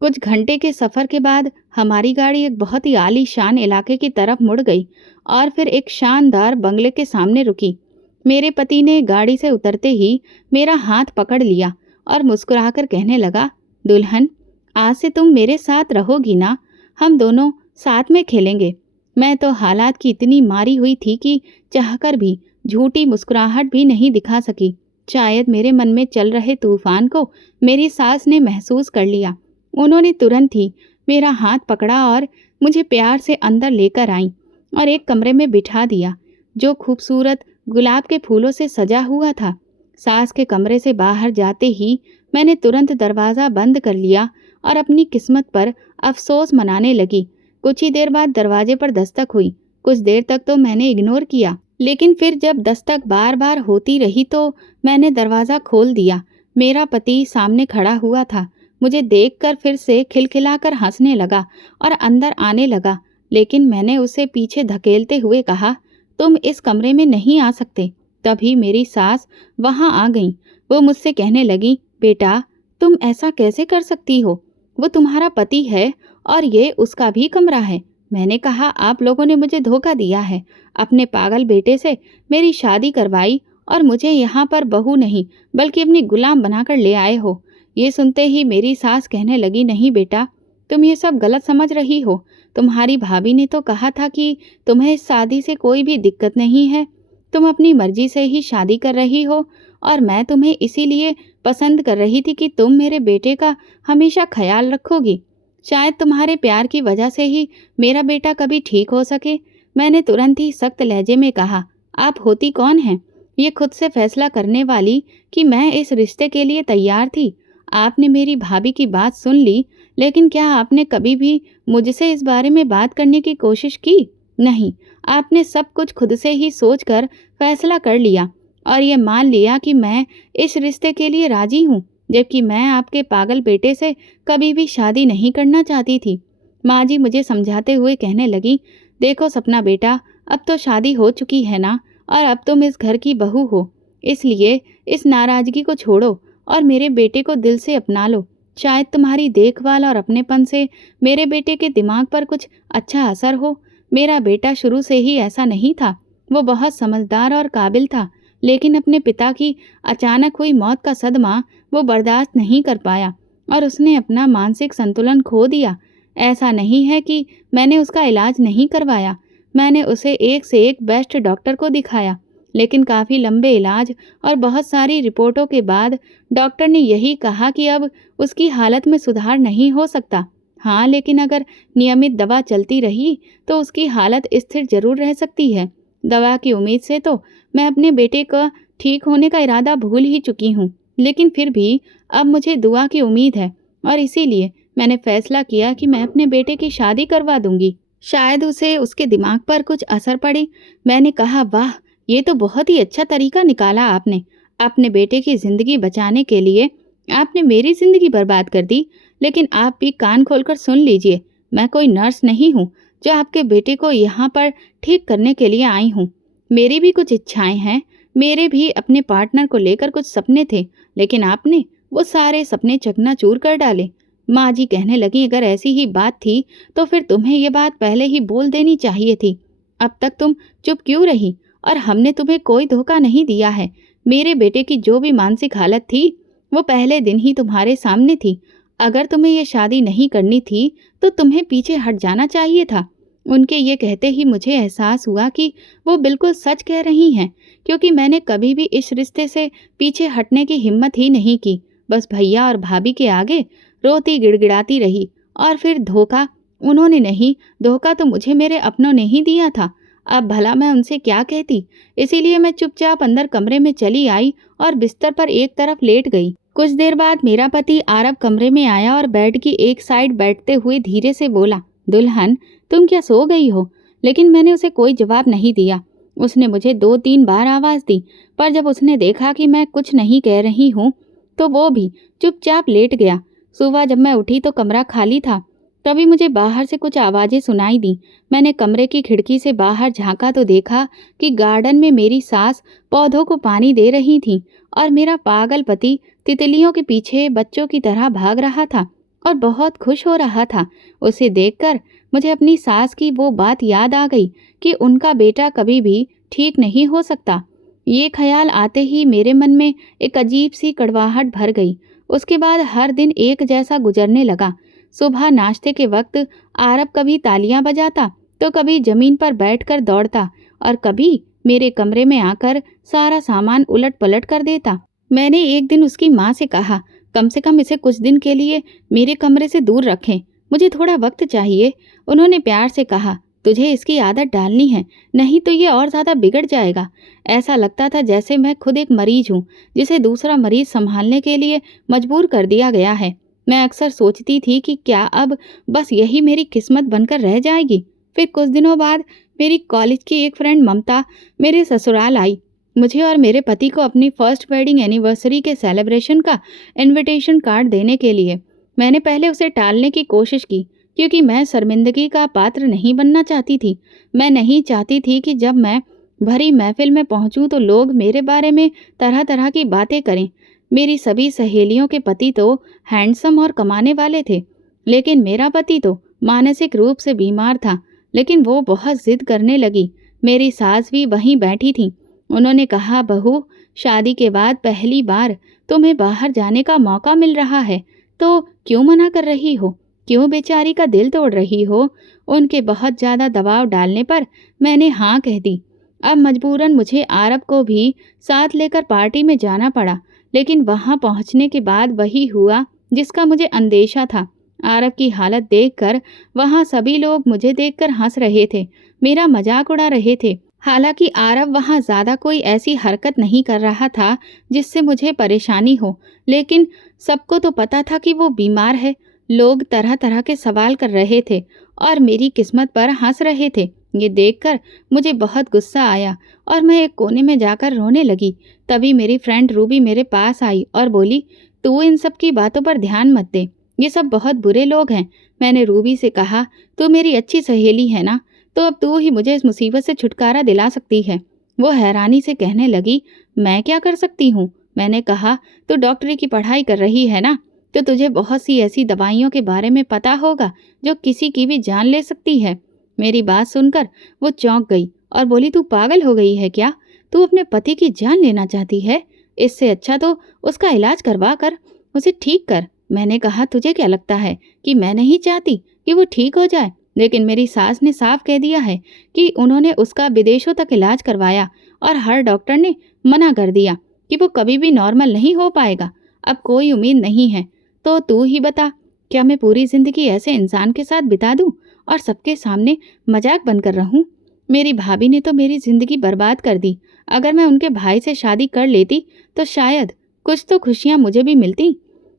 कुछ घंटे के सफ़र के बाद हमारी गाड़ी एक बहुत ही आलीशान इलाके की तरफ मुड़ गई और फिर एक शानदार बंगले के सामने रुकी। मेरे पति ने गाड़ी से उतरते ही मेरा हाथ पकड़ लिया और मुस्कुराकर कहने लगा, दुल्हन, आज से तुम मेरे साथ रहोगी ना? हम दोनों साथ में खेलेंगे। मैं तो हालात की इतनी मारी हुई थी कि चाहकर भी झूठी मुस्कुराहट भी नहीं दिखा सकी। शायद मेरे मन में चल रहे तूफान को मेरी सास ने महसूस कर लिया। उन्होंने तुरंत ही मेरा हाथ पकड़ा और मुझे प्यार से अंदर लेकर आई और एक कमरे में बिठा दिया जो खूबसूरत गुलाब के फूलों से सजा हुआ था। सास के कमरे से बाहर जाते ही मैंने तुरंत दरवाज़ा बंद कर लिया और अपनी किस्मत पर अफसोस मनाने लगी। कुछ ही देर बाद दरवाजे पर दस्तक हुई। कुछ देर तक तो मैंने इग्नोर किया, लेकिन फिर जब दस्तक बार बार होती रही तो मैंने दरवाज़ा खोल दिया। मेरा पति सामने खड़ा हुआ था। मुझे देखकर फिर से खिलखिलाकर हंसने लगा और अंदर आने लगा, लेकिन मैंने उसे पीछे धकेलते हुए कहा, तुम इस कमरे में नहीं आ सकते। तभी मेरी सास वहाँ आ गई। वो मुझसे कहने लगी, बेटा, तुम ऐसा कैसे कर सकती हो? वो तुम्हारा पति है और ये उसका भी कमरा है। मैंने कहा, आप लोगों ने मुझे धोखा दिया है। अपने पागल बेटे से मेरी शादी करवाई और मुझे यहाँ पर बहू नहीं बल्कि अपनी गुलाम बनाकर ले आए हो। ये सुनते ही मेरी सास कहने लगी, नहीं बेटा, तुम ये सब गलत समझ रही हो। तुम्हारी भाभी ने तो कहा था कि तुम्हें इस शादी से कोई भी दिक्कत नहीं है। तुम अपनी मर्जी से ही शादी कर रही हो और मैं तुम्हें इसीलिए पसंद कर रही थी कि तुम मेरे बेटे का हमेशा ख्याल रखोगी। शायद तुम्हारे प्यार की वजह से ही मेरा बेटा कभी ठीक हो सके। मैंने तुरंत ही सख्त लहजे में कहा, आप होती कौन हैं ये खुद से फैसला करने वाली कि मैं इस रिश्ते के लिए तैयार थी? आपने मेरी भाभी की बात सुन ली, लेकिन क्या आपने कभी भी मुझसे इस बारे में बात करने की कोशिश की? नहीं, आपने सब कुछ खुद से ही सोचकर फैसला कर लिया और ये मान लिया कि मैं इस रिश्ते के लिए राजी हूँ, जबकि मैं आपके पागल बेटे से कभी भी शादी नहीं करना चाहती थी। माँ जी मुझे समझाते हुए कहने लगी, देखो सपना बेटा, अब तो शादी हो चुकी है ना और अब तुम इस घर की बहू हो, इसलिए इस नाराज़गी को छोड़ो और मेरे बेटे को दिल से अपना लो। शायद तुम्हारी देखभाल और अपनेपन से मेरे बेटे के दिमाग पर कुछ अच्छा असर हो। मेरा बेटा शुरू से ही ऐसा नहीं था। वो बहुत समझदार और काबिल था, लेकिन अपने पिता की अचानक हुई मौत का सदमा वो बर्दाश्त नहीं कर पाया और उसने अपना मानसिक संतुलन खो दिया। ऐसा नहीं है कि मैंने उसका इलाज नहीं करवाया। मैंने उसे एक से एक बेस्ट डॉक्टर को दिखाया, लेकिन काफ़ी लंबे इलाज और बहुत सारी रिपोर्टों के बाद डॉक्टर ने यही कहा कि अब उसकी हालत में सुधार नहीं हो सकता। हाँ, लेकिन अगर नियमित दवा चलती रही तो उसकी हालत स्थिर जरूर रह सकती है। दवा की उम्मीद से तो मैं अपने बेटे का ठीक होने का इरादा भूल ही चुकी हूँ, लेकिन फिर भी अब मुझे दुआ की उम्मीद है और इसीलिए मैंने फैसला किया कि मैं अपने बेटे की शादी करवा दूंगी। शायद उसे उसके दिमाग पर कुछ असर पड़े। मैंने कहा, वाह, ये तो बहुत ही अच्छा तरीका निकाला आपने। अपने बेटे की ज़िंदगी बचाने के लिए आपने मेरी ज़िंदगी बर्बाद कर दी। लेकिन आप भी कान खोलकर सुन लीजिए, मैं कोई नर्स नहीं हूँ जो आपके बेटे को यहाँ पर ठीक करने के लिए आई हूँ। मेरी भी कुछ इच्छाएं हैं, मेरे भी अपने पार्टनर को लेकर कुछ सपने थे, लेकिन आपने वो सारे सपने चकनाचूर कर डाले। माँ जी कहने लगी, अगर ऐसी ही बात थी तो फिर तुम्हें ये बात पहले ही बोल देनी चाहिए थी। अब तक तुम चुप क्यों रही? और हमने तुम्हें कोई धोखा नहीं दिया है। मेरे बेटे की जो भी मानसिक हालत थी वो पहले दिन ही तुम्हारे सामने थी। अगर तुम्हें ये शादी नहीं करनी थी तो तुम्हें पीछे हट जाना चाहिए था। उनके ये कहते ही मुझे एहसास हुआ कि वो बिल्कुल सच कह रही हैं, क्योंकि मैंने कभी भी इस रिश्ते से पीछे हटने की हिम्मत ही नहीं की। बस भैया और भाभी के आगे रोती गिड़गिड़ाती रही। और फिर धोखा उन्होंने नहीं, धोखा तो मुझे मेरे अपनों ने ही दिया था। अब भला मैं उनसे क्या कहती। इसीलिए मैं चुपचाप अंदर कमरे में चली आई और बिस्तर पर एक तरफ लेट गई। कुछ देर बाद मेरा पति आरब कमरे में आया और बेड की एक साइड बैठते हुए धीरे से बोला, दुल्हन, तुम क्या सो गई हो? लेकिन मैंने उसे कोई जवाब नहीं दिया। उसने मुझे 2-3 बार आवाज़ दी, पर जब उसने देखा कि मैं कुछ नहीं कह रही हूँ तो वो भी चुपचाप लेट गया। सुबह जब मैं उठी तो कमरा खाली था। तभी मुझे बाहर से कुछ आवाज़ें सुनाई दी। मैंने कमरे की खिड़की से बाहर झांका तो देखा कि गार्डन में मेरी सास पौधों को पानी दे रही थी और मेरा पागल पति तितलियों के पीछे बच्चों की तरह भाग रहा था और बहुत खुश हो रहा था। उसे देखकर मुझे अपनी सास की वो बात याद आ गई कि उनका बेटा कभी भी ठीक नहीं हो सकता। ये ख्याल आते ही मेरे मन में एक अजीब सी कड़वाहट भर गई। उसके बाद हर दिन एक जैसा गुजरने लगा। सुबह नाश्ते के वक्त आरब कभी तालियां बजाता तो कभी जमीन पर बैठकर दौड़ता और कभी मेरे कमरे में आकर सारा सामान उलट पलट कर देता। मैंने एक दिन उसकी माँ से कहा, कम से कम इसे कुछ दिन के लिए मेरे कमरे से दूर रखें, मुझे थोड़ा वक्त चाहिए। उन्होंने प्यार से कहा, तुझे इसकी आदत डालनी है, नहीं तो ये और ज़्यादा बिगड़ जाएगा। ऐसा लगता था जैसे मैं खुद एक मरीज हूँ जिसे दूसरा मरीज संभालने के लिए मजबूर कर दिया गया है। मैं अक्सर सोचती थी कि क्या अब बस यही मेरी किस्मत बनकर रह जाएगी। फिर कुछ दिनों बाद मेरी कॉलेज की एक फ्रेंड ममता मेरे ससुराल आई, मुझे और मेरे पति को अपनी फर्स्ट वेडिंग एनिवर्सरी के सेलिब्रेशन का इनविटेशन कार्ड देने के लिए। मैंने पहले उसे टालने की कोशिश की क्योंकि मैं शर्मिंदगी का पात्र नहीं बनना चाहती थी। मैं नहीं चाहती थी कि जब मैं भरी महफिल में पहुंचूं तो लोग मेरे बारे में तरह तरह की बातें करें। मेरी सभी सहेलियों के पति तो हैंडसम और कमाने वाले थे, लेकिन मेरा पति तो मानसिक रूप से बीमार था। लेकिन वो बहुत जिद करने लगी। मेरी सास भी वहीं बैठी थी। उन्होंने कहा, बहू, शादी के बाद पहली बार तुम्हें बाहर जाने का मौका मिल रहा है, तो क्यों मना कर रही हो? क्यों बेचारी का दिल तोड़ रही हो? उनके बहुत ज़्यादा दबाव डालने पर मैंने हाँ कह दी। अब मजबूरन मुझे आरब को भी साथ लेकर पार्टी में जाना पड़ा, लेकिन वहां पहुंचने के बाद वही हुआ जिसका मुझे अंदेशा था। आरब की हालत देखकर वहां सभी लोग मुझे देखकर हंस रहे थे, मेरा मजाक उड़ा रहे थे। हालांकि आरब वहां ज़्यादा कोई ऐसी हरकत नहीं कर रहा था जिससे मुझे परेशानी हो, लेकिन सबको तो पता था कि वो बीमार है। लोग तरह तरह के सवाल कर रहे थे और मेरी किस्मत पर हंस रहे थे। ये देखकर मुझे बहुत गुस्सा आया और मैं एक कोने में जाकर रोने लगी। तभी मेरी फ्रेंड रूबी मेरे पास आई और बोली, तू इन सब की बातों पर ध्यान मत दे, ये सब बहुत बुरे लोग हैं। मैंने रूबी से कहा, तू मेरी अच्छी सहेली है ना, तो अब तू ही मुझे इस मुसीबत से छुटकारा दिला सकती है। वो हैरानी से कहने लगी, मैं क्या कर सकती हूँ? मैंने कहा, तू डॉक्टरी की पढ़ाई कर रही है ना, तो तुझे बहुत सी ऐसी दवाइयों के बारे में पता होगा जो किसी की भी जान ले सकती है। मेरी बात सुनकर वो चौंक गई और बोली, तू पागल हो गई है क्या? तू अपने पति की जान लेना चाहती है? इससे अच्छा तो उसका इलाज करवा कर उसे ठीक कर। मैंने कहा, तुझे क्या लगता है कि मैं नहीं चाहती कि वो ठीक हो जाए? लेकिन मेरी सास ने साफ कह दिया है कि उन्होंने उसका विदेशों तक इलाज करवाया और हर डॉक्टर ने मना कर दिया कि वो कभी भी नॉर्मल नहीं हो पाएगा। अब कोई उम्मीद नहीं है। तो तू ही बता, क्या मैं पूरी जिंदगी ऐसे इंसान के साथ बिता दूं और सबके सामने मजाक बनकर रहूं? मेरी भाभी ने तो मेरी जिंदगी बर्बाद कर दी। अगर मैं उनके भाई से शादी कर लेती तो शायद कुछ तो खुशियां मुझे भी मिलती।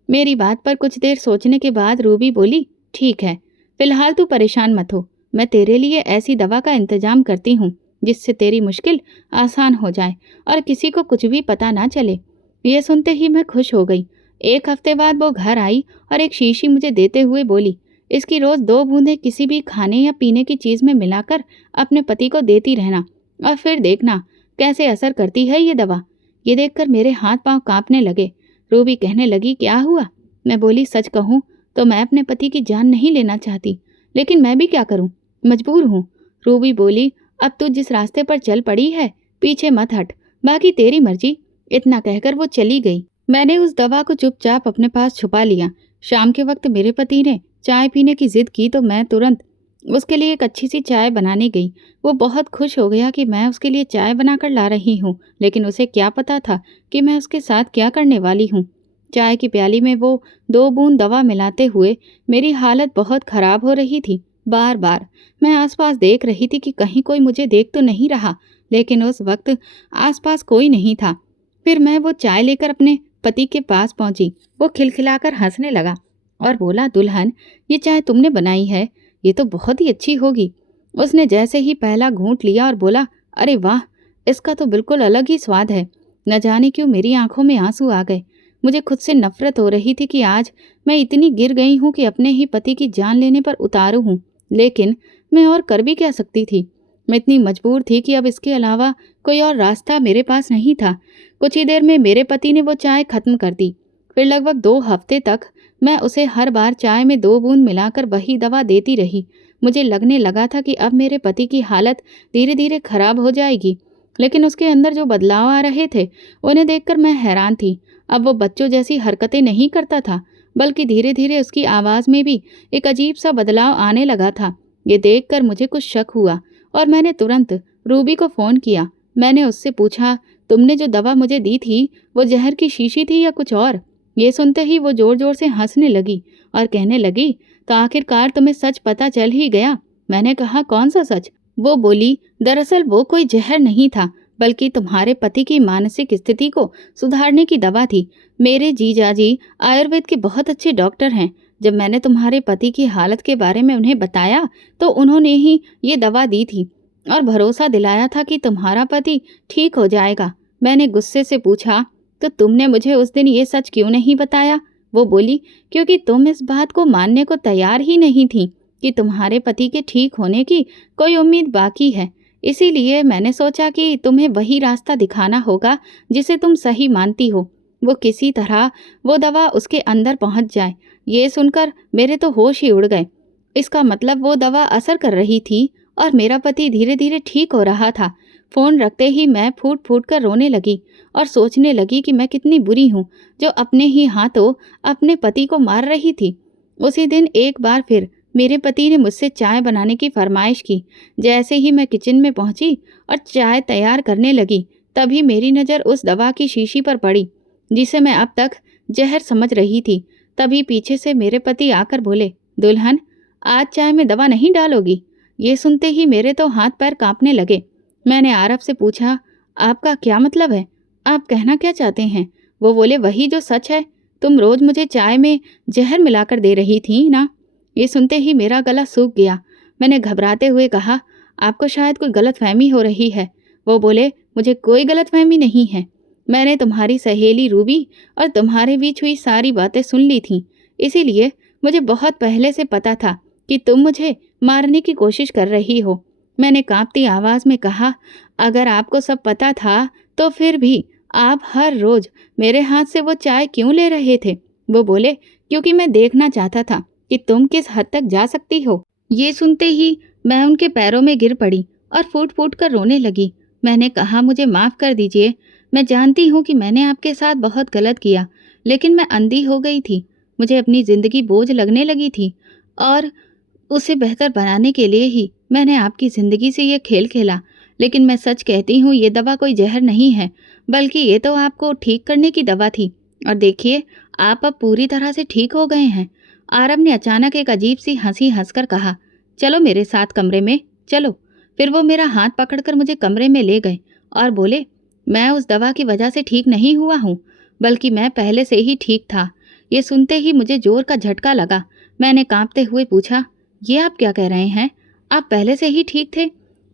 मेरी बात पर कुछ देर सोचने के बाद रूबी बोली, ठीक है, फिलहाल तू परेशान मत हो, मैं तेरे लिए ऐसी दवा का इंतजाम करती हूँ जिससे तेरी मुश्किल आसान हो जाए और किसी को कुछ भी पता ना चले। ये सुनते ही मैं खुश हो गई। एक हफ्ते बाद वो घर आई और एक शीशी मुझे देते हुए बोली, इसकी रोज 2 बूंदें किसी भी खाने या पीने की चीज में मिलाकर अपने पति को देती रहना और फिर देखना कैसे असर करती है ये दवा। ये देखकर मेरे हाथ पांव कांपने लगे। रूबी कहने लगी, क्या हुआ? मैं बोली, सच कहूँ तो मैं अपने पति की जान नहीं लेना चाहती, लेकिन मैं भी क्या करूँ, मजबूर हूँ। रूबी बोली, अब तू जिस रास्ते पर चल पड़ी है पीछे मत हट, बाकी तेरी मर्जी। इतना कहकर वो चली गई। मैंने उस दवा को चुपचाप अपने पास छुपा लिया। शाम के वक्त मेरे पति ने चाय पीने की जिद की तो मैं तुरंत उसके लिए एक अच्छी सी चाय बनाने गई। वो बहुत खुश हो गया कि मैं उसके लिए चाय बनाकर ला रही हूँ, लेकिन उसे क्या पता था कि मैं उसके साथ क्या करने वाली हूँ। चाय की प्याली में वो 2 बूंद दवा मिलाते हुए मेरी हालत बहुत खराब हो रही थी। बार बार मैं आसपास देख रही थी कि कहीं कोई मुझे देख तो नहीं रहा, लेकिन उस वक्त आसपास कोई नहीं था। फिर मैं वो चाय लेकर अपने पति के पास पहुंची। वो खिलखिलाकर हंसने लगा और बोला, दुल्हन, ये चाय तुमने बनाई है, ये तो बहुत ही अच्छी होगी। उसने जैसे ही पहला घूंट लिया और बोला, अरे वाह, इसका तो बिल्कुल अलग ही स्वाद है। न जाने क्यों मेरी आंखों में आंसू आ गए। मुझे खुद से नफरत हो रही थी कि आज मैं इतनी गिर गई हूँ कि अपने ही पति की जान लेने पर उतारू हूँ, लेकिन मैं और कर भी क्या सकती थी। मैं इतनी मजबूर थी कि अब इसके अलावा कोई और रास्ता मेरे पास नहीं था। कुछ ही देर में मेरे पति ने वो चाय खत्म कर दी। फिर लगभग 2 हफ्ते तक मैं उसे हर बार चाय में 2 बूंद मिलाकर वही दवा देती रही। मुझे लगने लगा था कि अब मेरे पति की हालत धीरे धीरे खराब हो जाएगी, लेकिन उसके अंदर जो बदलाव आ रहे थे उन्हें देखकर मैं हैरान थी। अब वो बच्चों जैसी हरकतें नहीं करता था, बल्कि धीरे धीरे उसकी आवाज़ में भी एक अजीब सा बदलाव आने लगा था। ये देखकर मुझे कुछ शक हुआ और मैंने तुरंत रूबी को फ़ोन किया। मैंने उससे पूछा, तुमने जो दवा मुझे दी थी वो जहर की शीशी थी या कुछ और? ये सुनते ही वो जोर जोर से हंसने लगी और कहने लगी, तो आखिरकार तुम्हें सच पता चल ही गया। मैंने कहा, कौन सा सच? वो बोली, दरअसल वो कोई जहर नहीं था, बल्कि तुम्हारे पति की मानसिक स्थिति को सुधारने की दवा थी। मेरे जीजाजी आयुर्वेद के बहुत अच्छे डॉक्टर हैं। जब मैंने तुम्हारे पति की हालत के बारे में उन्हें बताया तो उन्होंने ही ये दवा दी थी और भरोसा दिलाया था कि तुम्हारा पति ठीक हो जाएगा। मैंने गुस्से से पूछा, तो तुमने मुझे उस दिन ये सच क्यों नहीं बताया? वो बोली, क्योंकि तुम इस बात को मानने को तैयार ही नहीं थी कि तुम्हारे पति के ठीक होने की कोई उम्मीद बाकी है। इसीलिए मैंने सोचा कि तुम्हें वही रास्ता दिखाना होगा जिसे तुम सही मानती हो। वो किसी तरह वो दवा उसके अंदर पहुंच जाए। ये सुनकर मेरे तो होश ही उड़ गए। इसका मतलब वो दवा असर कर रही थी और मेरा पति धीरे धीरे ठीक हो रहा था। फ़ोन रखते ही मैं फूट फूट कर रोने लगी और सोचने लगी कि मैं कितनी बुरी हूँ जो अपने ही हाथों अपने पति को मार रही थी। उसी दिन एक बार फिर मेरे पति ने मुझसे चाय बनाने की फरमाइश की। जैसे ही मैं किचन में पहुंची और चाय तैयार करने लगी, तभी मेरी नज़र उस दवा की शीशी पर पड़ी जिसे मैं अब तक जहर समझ रही थी। तभी पीछे से मेरे पति आकर बोले, दुल्हन, आज चाय में दवा नहीं डालोगी? ये सुनते ही मेरे तो हाथ पैर कांपने लगे। मैंने आरव से पूछा, आपका क्या मतलब है? आप कहना क्या चाहते हैं? वो बोले, वही जो सच है। तुम रोज मुझे चाय में जहर मिलाकर दे रही थी ना? ये सुनते ही मेरा गला सूख गया। मैंने घबराते हुए कहा, आपको शायद कोई गलतफहमी हो रही है। वो बोले, मुझे कोई गलतफहमी नहीं है। मैंने तुम्हारी सहेली रूबी और तुम्हारे बीच हुई सारी बातें सुन ली थीं, इसीलिए मुझे बहुत पहले से पता था कि तुम मुझे मारने की कोशिश कर रही हो। मैंने कांपती आवाज़ में कहा, अगर आपको सब पता था तो फिर भी आप हर रोज़ मेरे हाथ से वो चाय क्यों ले रहे थे? वो बोले, क्योंकि मैं देखना चाहता था कि तुम किस हद तक जा सकती हो। ये सुनते ही मैं उनके पैरों में गिर पड़ी और फूट फूट कर रोने लगी। मैंने कहा, मुझे माफ़ कर दीजिए। मैं जानती हूँ कि मैंने आपके साथ बहुत गलत किया, लेकिन मैं अंधी हो गई थी। मुझे अपनी ज़िंदगी बोझ लगने लगी थी और उसे बेहतर बनाने के लिए ही मैंने आपकी ज़िंदगी से ये खेल खेला। लेकिन मैं सच कहती हूँ, ये दवा कोई जहर नहीं है, बल्कि ये तो आपको ठीक करने की दवा थी। और देखिए, आप अब पूरी तरह से ठीक हो गए हैं। आरव ने अचानक एक अजीब सी हंसी हंसकर कहा, चलो मेरे साथ कमरे में, चलो। फिर वो मेरा हाथ पकड़कर मुझे कमरे में ले गए और बोले, मैं उस दवा की वजह से ठीक नहीं हुआ हूँ, बल्कि मैं पहले से ही ठीक था। ये सुनते ही मुझे जोर का झटका लगा। मैंने कांपते हुए पूछा, ये आप क्या कह रहे हैं? आप पहले से ही ठीक थे,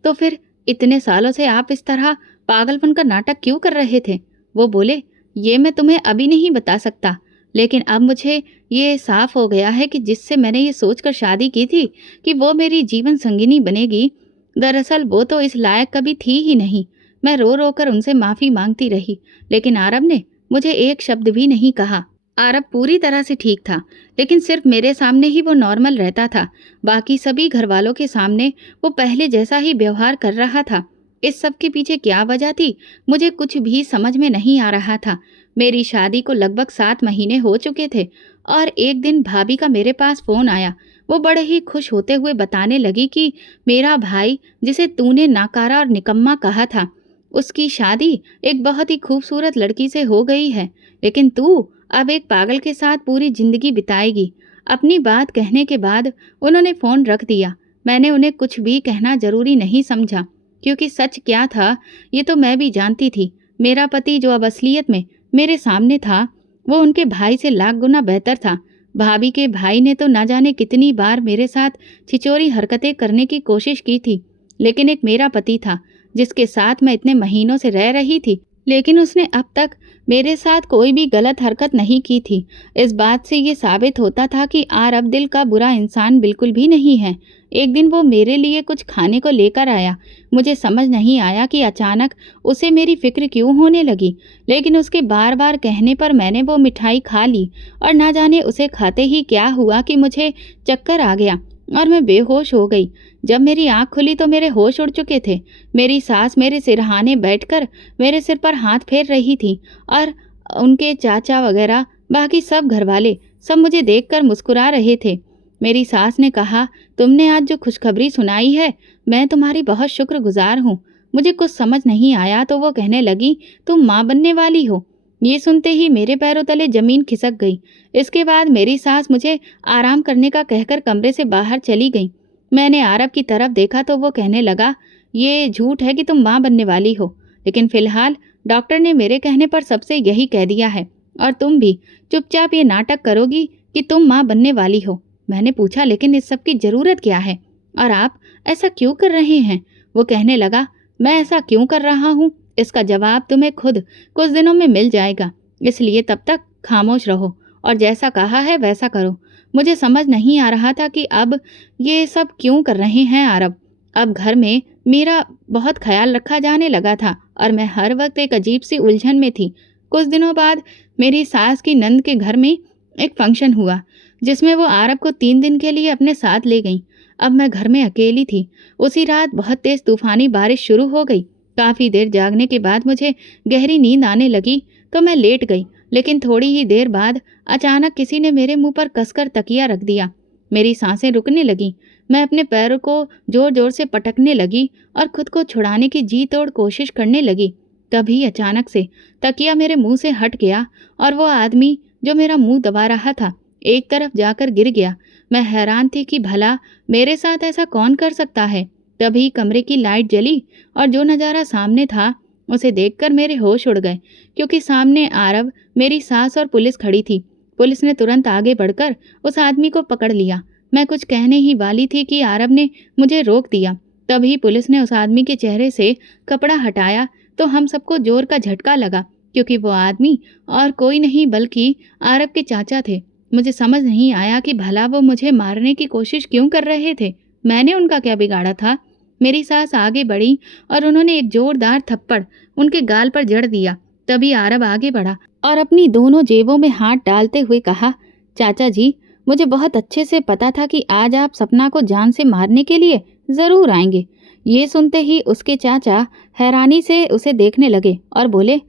तो फिर इतने सालों से आप इस तरह पागलपन का नाटक क्यों कर रहे थे? वो बोले, ये मैं तुम्हें अभी नहीं बता सकता, लेकिन अब मुझे ये साफ हो गया है कि जिससे मैंने ये सोचकर शादी की थी कि वो मेरी जीवन संगिनी बनेगी, दरअसल वो तो इस लायक कभी थी ही नहीं। मैं रो रो कर उनसे माफ़ी मांगती रही, लेकिन आरव ने मुझे एक शब्द भी नहीं कहा। आरव पूरी तरह से ठीक था, लेकिन सिर्फ मेरे सामने ही वो नॉर्मल रहता था। बाकी सभी घर वालों के सामने वो पहले जैसा ही व्यवहार कर रहा था। इस सब के पीछे क्या वजह थी, मुझे कुछ भी समझ में नहीं आ रहा था। मेरी शादी को लगभग 7 महीने हो चुके थे और एक दिन भाभी का मेरे पास फ़ोन आया। वो बड़े ही खुश होते हुए बताने लगी कि मेरा भाई, जिसे तूने नाकारा और निकम्मा कहा था, उसकी शादी एक बहुत ही खूबसूरत लड़की से हो गई है, लेकिन तू अब एक पागल के साथ पूरी जिंदगी बिताएगी। अपनी बात कहने के बाद उन्होंने फ़ोन रख दिया। मैंने उन्हें कुछ भी कहना जरूरी नहीं समझा, क्योंकि सच क्या था ये तो मैं भी जानती थी। मेरा पति जो अब असलियत में मेरे सामने था, वो उनके भाई से लाख गुना बेहतर था। भाभी के भाई ने तो न जाने कितनी बार मेरे साथ छिचोरी हरकतें करने की कोशिश की थी, लेकिन एक मेरा पति था जिसके साथ मैं इतने महीनों से रह रही थी, लेकिन उसने अब तक मेरे साथ कोई भी गलत हरकत नहीं की थी। इस बात से ये साबित होता था कि आरब दिल का बुरा इंसान बिल्कुल भी नहीं है। एक दिन वो मेरे लिए कुछ खाने को लेकर आया। मुझे समझ नहीं आया कि अचानक उसे मेरी फिक्र क्यों होने लगी, लेकिन उसके बार बार कहने पर मैंने वो मिठाई खा ली और ना जाने उसे खाते ही क्या हुआ कि मुझे चक्कर आ गया और मैं बेहोश हो गई। जब मेरी आंख खुली तो मेरे होश उड़ चुके थे। मेरी सास मेरे सिरहाने बैठकर मेरे सिर पर हाथ फेर रही थी और उनके चाचा वगैरह बाकी सब घरवाले सब मुझे देखकर मुस्कुरा रहे थे। मेरी सास ने कहा, तुमने आज जो खुशखबरी सुनाई है, मैं तुम्हारी बहुत शुक्रगुजार हूँ। मुझे कुछ समझ नहीं आया तो वो कहने लगी, तुम माँ बनने वाली हो। ये सुनते ही मेरे पैरों तले जमीन खिसक गई। इसके बाद मेरी सास मुझे आराम करने का कहकर कमरे से बाहर चली गई। मैंने आरब की तरफ देखा तो वो कहने लगा, ये झूठ है कि तुम माँ बनने वाली हो, लेकिन फिलहाल डॉक्टर ने मेरे कहने पर सबसे यही कह दिया है, और तुम भी चुपचाप ये नाटक करोगी कि तुम माँ बनने वाली हो। मैंने पूछा, लेकिन इस सब की ज़रूरत क्या है और आप ऐसा क्यों कर रहे हैं? वो कहने लगा, मैं ऐसा क्यों कर रहा हूँ इसका जवाब तुम्हें खुद कुछ दिनों में मिल जाएगा, इसलिए तब तक खामोश रहो और जैसा कहा है वैसा करो। मुझे समझ नहीं आ रहा था कि अब ये सब क्यों कर रहे हैं आरब। अब घर में मेरा बहुत ख्याल रखा जाने लगा था और मैं हर वक्त एक अजीब सी उलझन में थी। कुछ दिनों बाद मेरी सास की नंद के घर में एक फंक्शन हुआ जिसमें वो आरब को 3 दिन के लिए अपने साथ ले गई। अब मैं घर में अकेली थी। उसी रात बहुत तेज तूफानी बारिश शुरू हो गई। काफ़ी देर जागने के बाद मुझे गहरी नींद आने लगी तो मैं लेट गई, लेकिन थोड़ी ही देर बाद अचानक किसी ने मेरे मुंह पर कसकर तकिया रख दिया। मेरी सांसें रुकने लगीं। मैं अपने पैरों को जोर जोर से पटकने लगी और खुद को छुड़ाने की जी तोड़ कोशिश करने लगी। तभी अचानक से तकिया मेरे मुंह से हट गया और वो आदमी जो मेरा मुंह दबा रहा था एक तरफ जाकर गिर गया। मैं हैरान थी कि भला मेरे साथ ऐसा कौन कर सकता है। तभी कमरे की लाइट जली और जो नज़ारा सामने था उसे देखकर मेरे होश उड़ गए, क्योंकि सामने आरब, मेरी सास और पुलिस खड़ी थी। पुलिस ने तुरंत आगे बढ़कर उस आदमी को पकड़ लिया। मैं कुछ कहने ही वाली थी कि आरब ने मुझे रोक दिया। तभी पुलिस ने उस आदमी के चेहरे से कपड़ा हटाया तो हम सबको जोर का झटका लगा, क्योंकि वो आदमी और कोई नहीं बल्कि आरब के चाचा थे। मुझे समझ नहीं आया कि भला वो मुझे मारने की कोशिश क्यों कर रहे थे। मैंने उनका क्या बिगाड़ा था। मेरी सास आगे बढ़ी और उन्होंने एक जोरदार थप्पड़ उनके गाल पर जड़ दिया। तभी आरब आगे बढ़ा और अपनी दोनों जेबों में हाथ डालते हुए कहा, चाचा जी, मुझे बहुत अच्छे से पता था कि आज आप सपना को जान से मारने के लिए ज़रूर आएंगे। ये सुनते ही उसके चाचा हैरानी से उसे देखने लगे और बोले,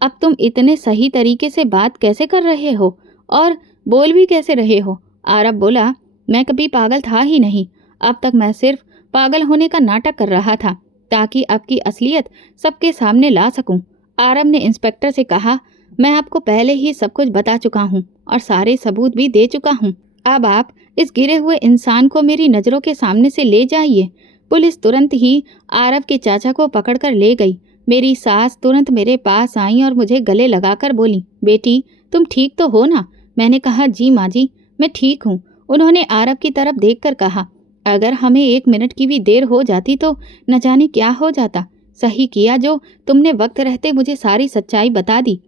अब तुम इतने सही तरीके से बात कैसे कर रहे हो और बोल भी कैसे रहे हो? आरब बोला, मैं कभी पागल था ही नहीं। अब तक मैं सिर्फ पागल होने का नाटक कर रहा था ताकि अब की असलियत सबके सामने ला सकूं। आरब ने इंस्पेक्टर से कहा, मैं आपको पहले ही सब कुछ बता चुका हूं और सारे सबूत भी दे चुका हूं। अब आप इस गिरे हुए इंसान को मेरी नज़रों के सामने से ले जाइए। पुलिस तुरंत ही आरब के चाचा को पकड़कर ले गई। मेरी सास तुरंत मेरे पास आई और मुझे गले लगाकर बोली, बेटी, तुम ठीक तो हो ना? मैंने कहा, जी माँ जी, मैं ठीक हूँ। उन्होंने आरब की तरफ देखकर कहा, अगर हमें 1 मिनट की भी देर हो जाती तो न जाने क्या हो जाता। सही किया जो तुमने वक्त रहते मुझे सारी सच्चाई बता दी।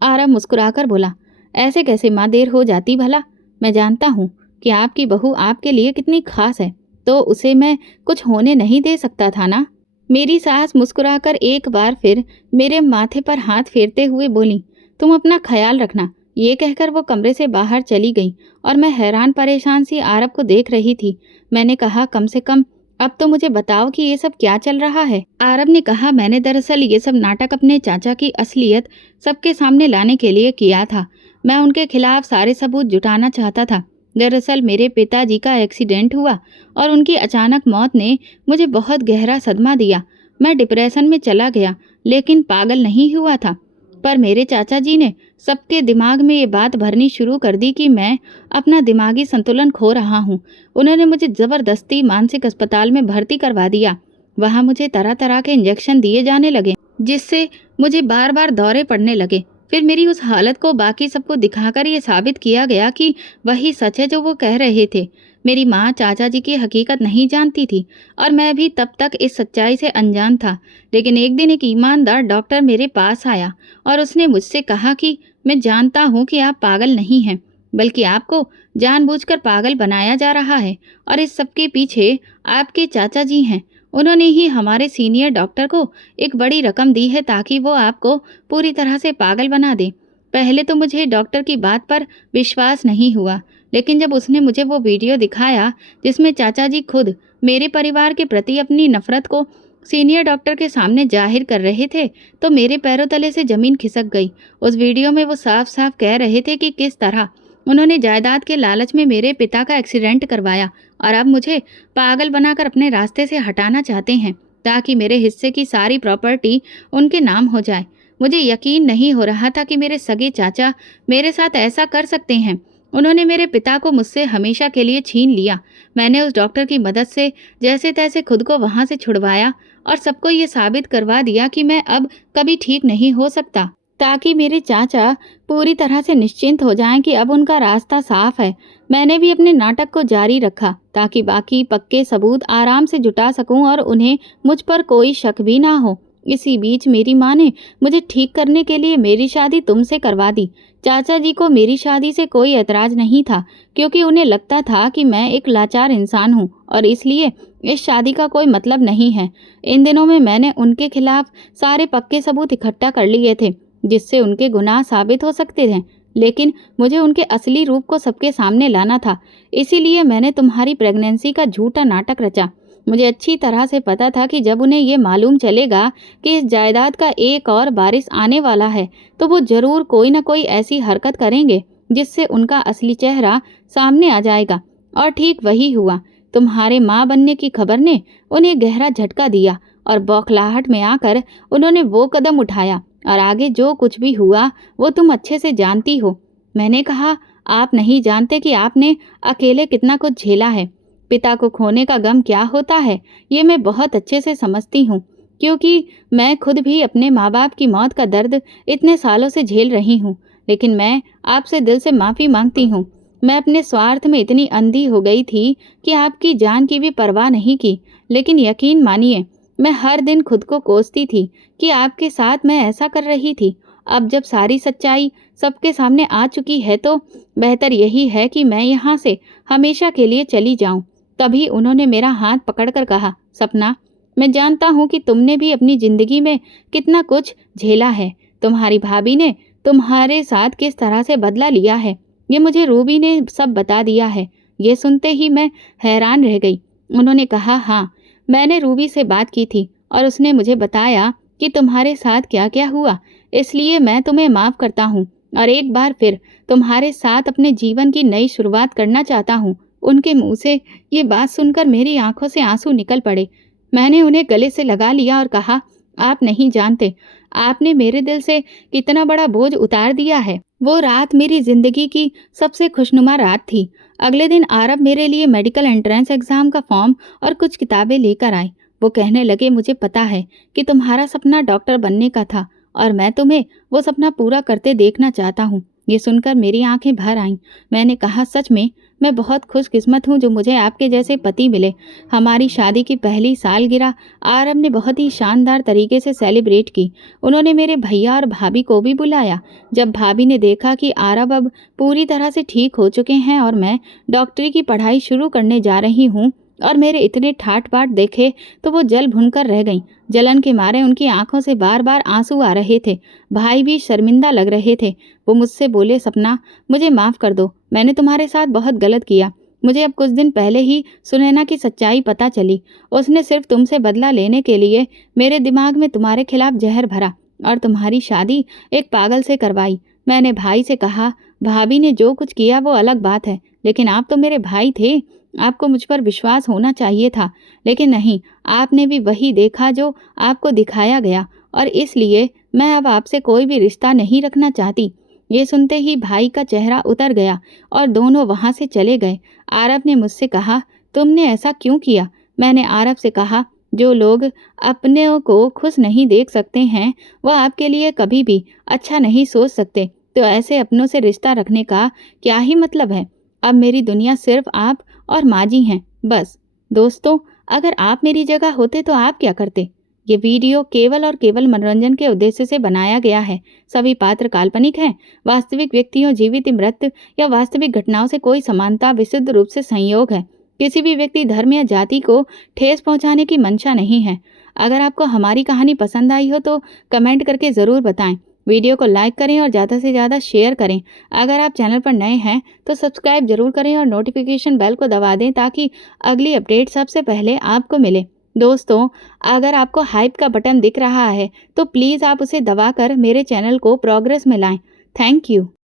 आरब मुस्कुराकर बोला, ऐसे कैसे माँ देर हो जाती भला? मैं जानता हूँ कि आपकी बहू आपके लिए कितनी खास है, तो उसे मैं कुछ होने नहीं दे सकता था ना। मेरी सास मुस्कुराकर एक बार फिर मेरे माथे पर हाथ फेरते हुए बोली, तुम अपना ख्याल रखना। ये कहकर वो कमरे से बाहर चली गई और मैं हैरान परेशान सी आरब को देख रही थी। मैंने कहा, कम से कम अब तो मुझे बताओ कि ये सब क्या चल रहा है। आरब ने कहा, मैंने दरअसल ये सब नाटक अपने चाचा की असलियत सबके सामने लाने के लिए किया था। मैं उनके खिलाफ सारे सबूत जुटाना चाहता था। दरअसल मेरे पिताजी का एक्सीडेंट हुआ और उनकी अचानक मौत ने मुझे बहुत गहरा सदमा दिया। मैं डिप्रेशन में चला गया, लेकिन पागल नहीं हुआ था। पर मेरे चाचा जी ने सबके दिमाग में ये बात भरनी शुरू कर दी कि मैं अपना दिमागी संतुलन खो रहा हूँ। उन्होंने मुझे ज़बरदस्ती मानसिक अस्पताल में भर्ती करवा दिया। वहाँ मुझे तरह तरह के इंजेक्शन दिए जाने लगे, जिससे मुझे बार बार दौरे पड़ने लगे। फिर मेरी उस हालत को बाकी सबको दिखाकर ये साबित किया गया कि वही सच है जो वो कह रहे थे। मेरी माँ चाचा जी की हकीकत नहीं जानती थी और मैं भी तब तक इस सच्चाई से अनजान था। लेकिन एक दिन एक ईमानदार डॉक्टर मेरे पास आया और उसने मुझसे कहा कि मैं जानता हूँ कि आप पागल नहीं हैं, बल्कि आपको जानबूझकर पागल बनाया जा रहा है और इस सब के पीछे आपके चाचा जी हैं। उन्होंने ही हमारे सीनियर डॉक्टर को एक बड़ी रकम दी है ताकि वो आपको पूरी तरह से पागल बना दे। पहले तो मुझे डॉक्टर की बात पर विश्वास नहीं हुआ, लेकिन जब उसने मुझे वो वीडियो दिखाया जिसमें चाचा जी खुद मेरे परिवार के प्रति अपनी नफरत को सीनियर डॉक्टर के सामने जाहिर कर रहे थे, तो मेरे पैरों तले से ज़मीन खिसक गई। उस वीडियो में वो साफ साफ कह रहे थे कि किस तरह उन्होंने जायदाद के लालच में मेरे पिता का एक्सीडेंट करवाया और अब मुझे पागल बनाकर अपने रास्ते से हटाना चाहते हैं ताकि मेरे हिस्से की सारी प्रॉपर्टी उनके नाम हो जाए। मुझे यकीन नहीं हो रहा था कि मेरे सगे चाचा मेरे साथ ऐसा कर सकते हैं। उन्होंने मेरे पिता को मुझसे हमेशा के लिए छीन लिया। मैंने उस डॉक्टर की मदद से जैसे तैसे खुद को वहाँ से छुड़वाया और सबको ये साबित करवा दिया कि मैं अब कभी ठीक नहीं हो सकता, ताकि मेरे चाचा पूरी तरह से निश्चिंत हो जाएं कि अब उनका रास्ता साफ है। मैंने भी अपने नाटक को जारी रखा ताकि बाकी पक्के सबूत आराम से जुटा सकूं और उन्हें मुझ पर कोई शक भी ना हो। इसी बीच मेरी माँ ने मुझे ठीक करने के लिए मेरी शादी तुमसे करवा दी। चाचा जी को मेरी शादी से कोई एतराज़ नहीं था, क्योंकि उन्हें लगता था कि मैं एक लाचार इंसान हूँ और इसलिए इस शादी का कोई मतलब नहीं है। इन दिनों में मैंने उनके खिलाफ सारे पक्के सबूत इकट्ठा कर लिए थे जिससे उनके गुनाह साबित हो सकते थे, लेकिन मुझे उनके असली रूप को सबके सामने लाना था। इसीलिए मैंने तुम्हारी प्रेगनेंसी का झूठा नाटक रचा। मुझे अच्छी तरह से पता था कि जब उन्हें ये मालूम चलेगा कि इस जायदाद का एक और वारिस आने वाला है, तो वो ज़रूर कोई न कोई ऐसी हरकत करेंगे जिससे उनका असली चेहरा सामने आ जाएगा। और ठीक वही हुआ। तुम्हारे माँ बनने की खबर ने उन्हें गहरा झटका दिया और बौखलाहट में आकर उन्होंने वो कदम उठाया और आगे जो कुछ भी हुआ वो तुम अच्छे से जानती हो। मैंने कहा, आप नहीं जानते कि आपने अकेले कितना कुछ झेला है। पिता को खोने का गम क्या होता है ये मैं बहुत अच्छे से समझती हूँ, क्योंकि मैं खुद भी अपने माँ बाप की मौत का दर्द इतने सालों से झेल रही हूँ। लेकिन मैं आपसे दिल से माफ़ी मांगती हूँ। मैं अपने स्वार्थ में इतनी अंधी हो गई थी कि आपकी जान की भी परवाह नहीं की। लेकिन यकीन मानिए, मैं हर दिन खुद को कोसती थी कि आपके साथ मैं ऐसा कर रही थी। अब जब सारी सच्चाई सबके सामने आ चुकी है तो बेहतर यही है कि मैं यहाँ से हमेशा के लिए चली जाऊं। तभी उन्होंने मेरा हाथ पकड़कर कहा, सपना, मैं जानता हूँ कि तुमने भी अपनी ज़िंदगी में कितना कुछ झेला है। तुम्हारी भाभी ने तुम्हारे साथ किस तरह से बदला लिया है ये मुझे रूबी ने सब बता दिया है। ये सुनते ही मैं हैरान रह गई। उन्होंने कहा, हाँ, मैंने रूबी से बात की थी और उसने मुझे बताया कि तुम्हारे साथ क्या क्या हुआ। इसलिए मैं तुम्हें माफ़ करता हूँ और एक बार फिर तुम्हारे साथ अपने जीवन की नई शुरुआत करना चाहता हूँ। उनके मुंह से ये बात सुनकर मेरी आंखों से आंसू निकल पड़े। मैंने उन्हें गले से लगा लिया और कहा, आप नहीं जानते आपने मेरे दिल से कितना बड़ा बोझ उतार दिया है। वो रात मेरी ज़िंदगी की सबसे खुशनुमा रात थी। अगले दिन आरब मेरे लिए मेडिकल एंट्रेंस एग्ज़ाम का फॉर्म और कुछ किताबें लेकर आए। वो कहने लगे, मुझे पता है कि तुम्हारा सपना डॉक्टर बनने का था और मैं तुम्हें वो सपना पूरा करते देखना चाहता हूँ। ये सुनकर मेरी आंखें भर आईं। मैंने कहा, सच में मैं बहुत खुशकिस्मत हूँ जो मुझे आपके जैसे पति मिले। हमारी शादी की पहली सालगिरह आरब ने बहुत ही शानदार तरीके से सेलिब्रेट की। उन्होंने मेरे भैया और भाभी को भी बुलाया। जब भाभी ने देखा कि आरब अब पूरी तरह से ठीक हो चुके हैं और मैं डॉक्टरी की पढ़ाई शुरू करने जा रही हूँ और मेरे इतने ठाट बाट देखे तो वो जल भुनकर रह गईं। जलन के मारे उनकी आंखों से बार बार आंसू आ रहे थे। भाई भी शर्मिंदा लग रहे थे। वो मुझसे बोले, सपना, मुझे माफ़ कर दो, मैंने तुम्हारे साथ बहुत गलत किया। मुझे अब कुछ दिन पहले ही सुनैना की सच्चाई पता चली। उसने सिर्फ तुमसे बदला लेने के लिए मेरे दिमाग में तुम्हारे खिलाफ जहर भरा और तुम्हारी शादी एक पागल से करवाई। मैंने भाई से कहा, भाभी ने जो कुछ किया वो अलग बात है, लेकिन आप तो मेरे भाई थे, आपको मुझ पर विश्वास होना चाहिए था। लेकिन नहीं, आपने भी वही देखा जो आपको दिखाया गया और इसलिए मैं अब आपसे कोई भी रिश्ता नहीं रखना चाहती। ये सुनते ही भाई का चेहरा उतर गया और दोनों वहां से चले गए। आरव ने मुझसे कहा, तुमने ऐसा क्यों किया? मैंने आरव से कहा, जो लोग अपने को खुश नहीं देख सकते हैं वह आपके लिए कभी भी अच्छा नहीं सोच सकते, तो ऐसे अपनों से रिश्ता रखने का क्या ही मतलब है। अब मेरी दुनिया सिर्फ आप और माँ जी हैं, बस। दोस्तों, अगर आप मेरी जगह होते तो आप क्या करते? ये वीडियो केवल और केवल मनोरंजन के उद्देश्य से बनाया गया है। सभी पात्र काल्पनिक हैं। वास्तविक व्यक्तियों, जीवित मृत या वास्तविक घटनाओं से कोई समानता विशुद्ध रूप से संयोग है। किसी भी व्यक्ति, धर्म या जाति को ठेस पहुंचाने की मंशा नहीं है। अगर आपको हमारी कहानी पसंद आई हो तो कमेंट करके ज़रूर बताएं। वीडियो को लाइक करें और ज़्यादा से ज़्यादा शेयर करें। अगर आप चैनल पर नए हैं तो सब्सक्राइब जरूर करें और नोटिफिकेशन बेल को दबा दें ताकि अगली अपडेट सबसे पहले आपको मिले। दोस्तों, अगर आपको हाइप का बटन दिख रहा है तो प्लीज़ आप उसे दबाकर मेरे चैनल को प्रोग्रेस में लाएं। Thank you.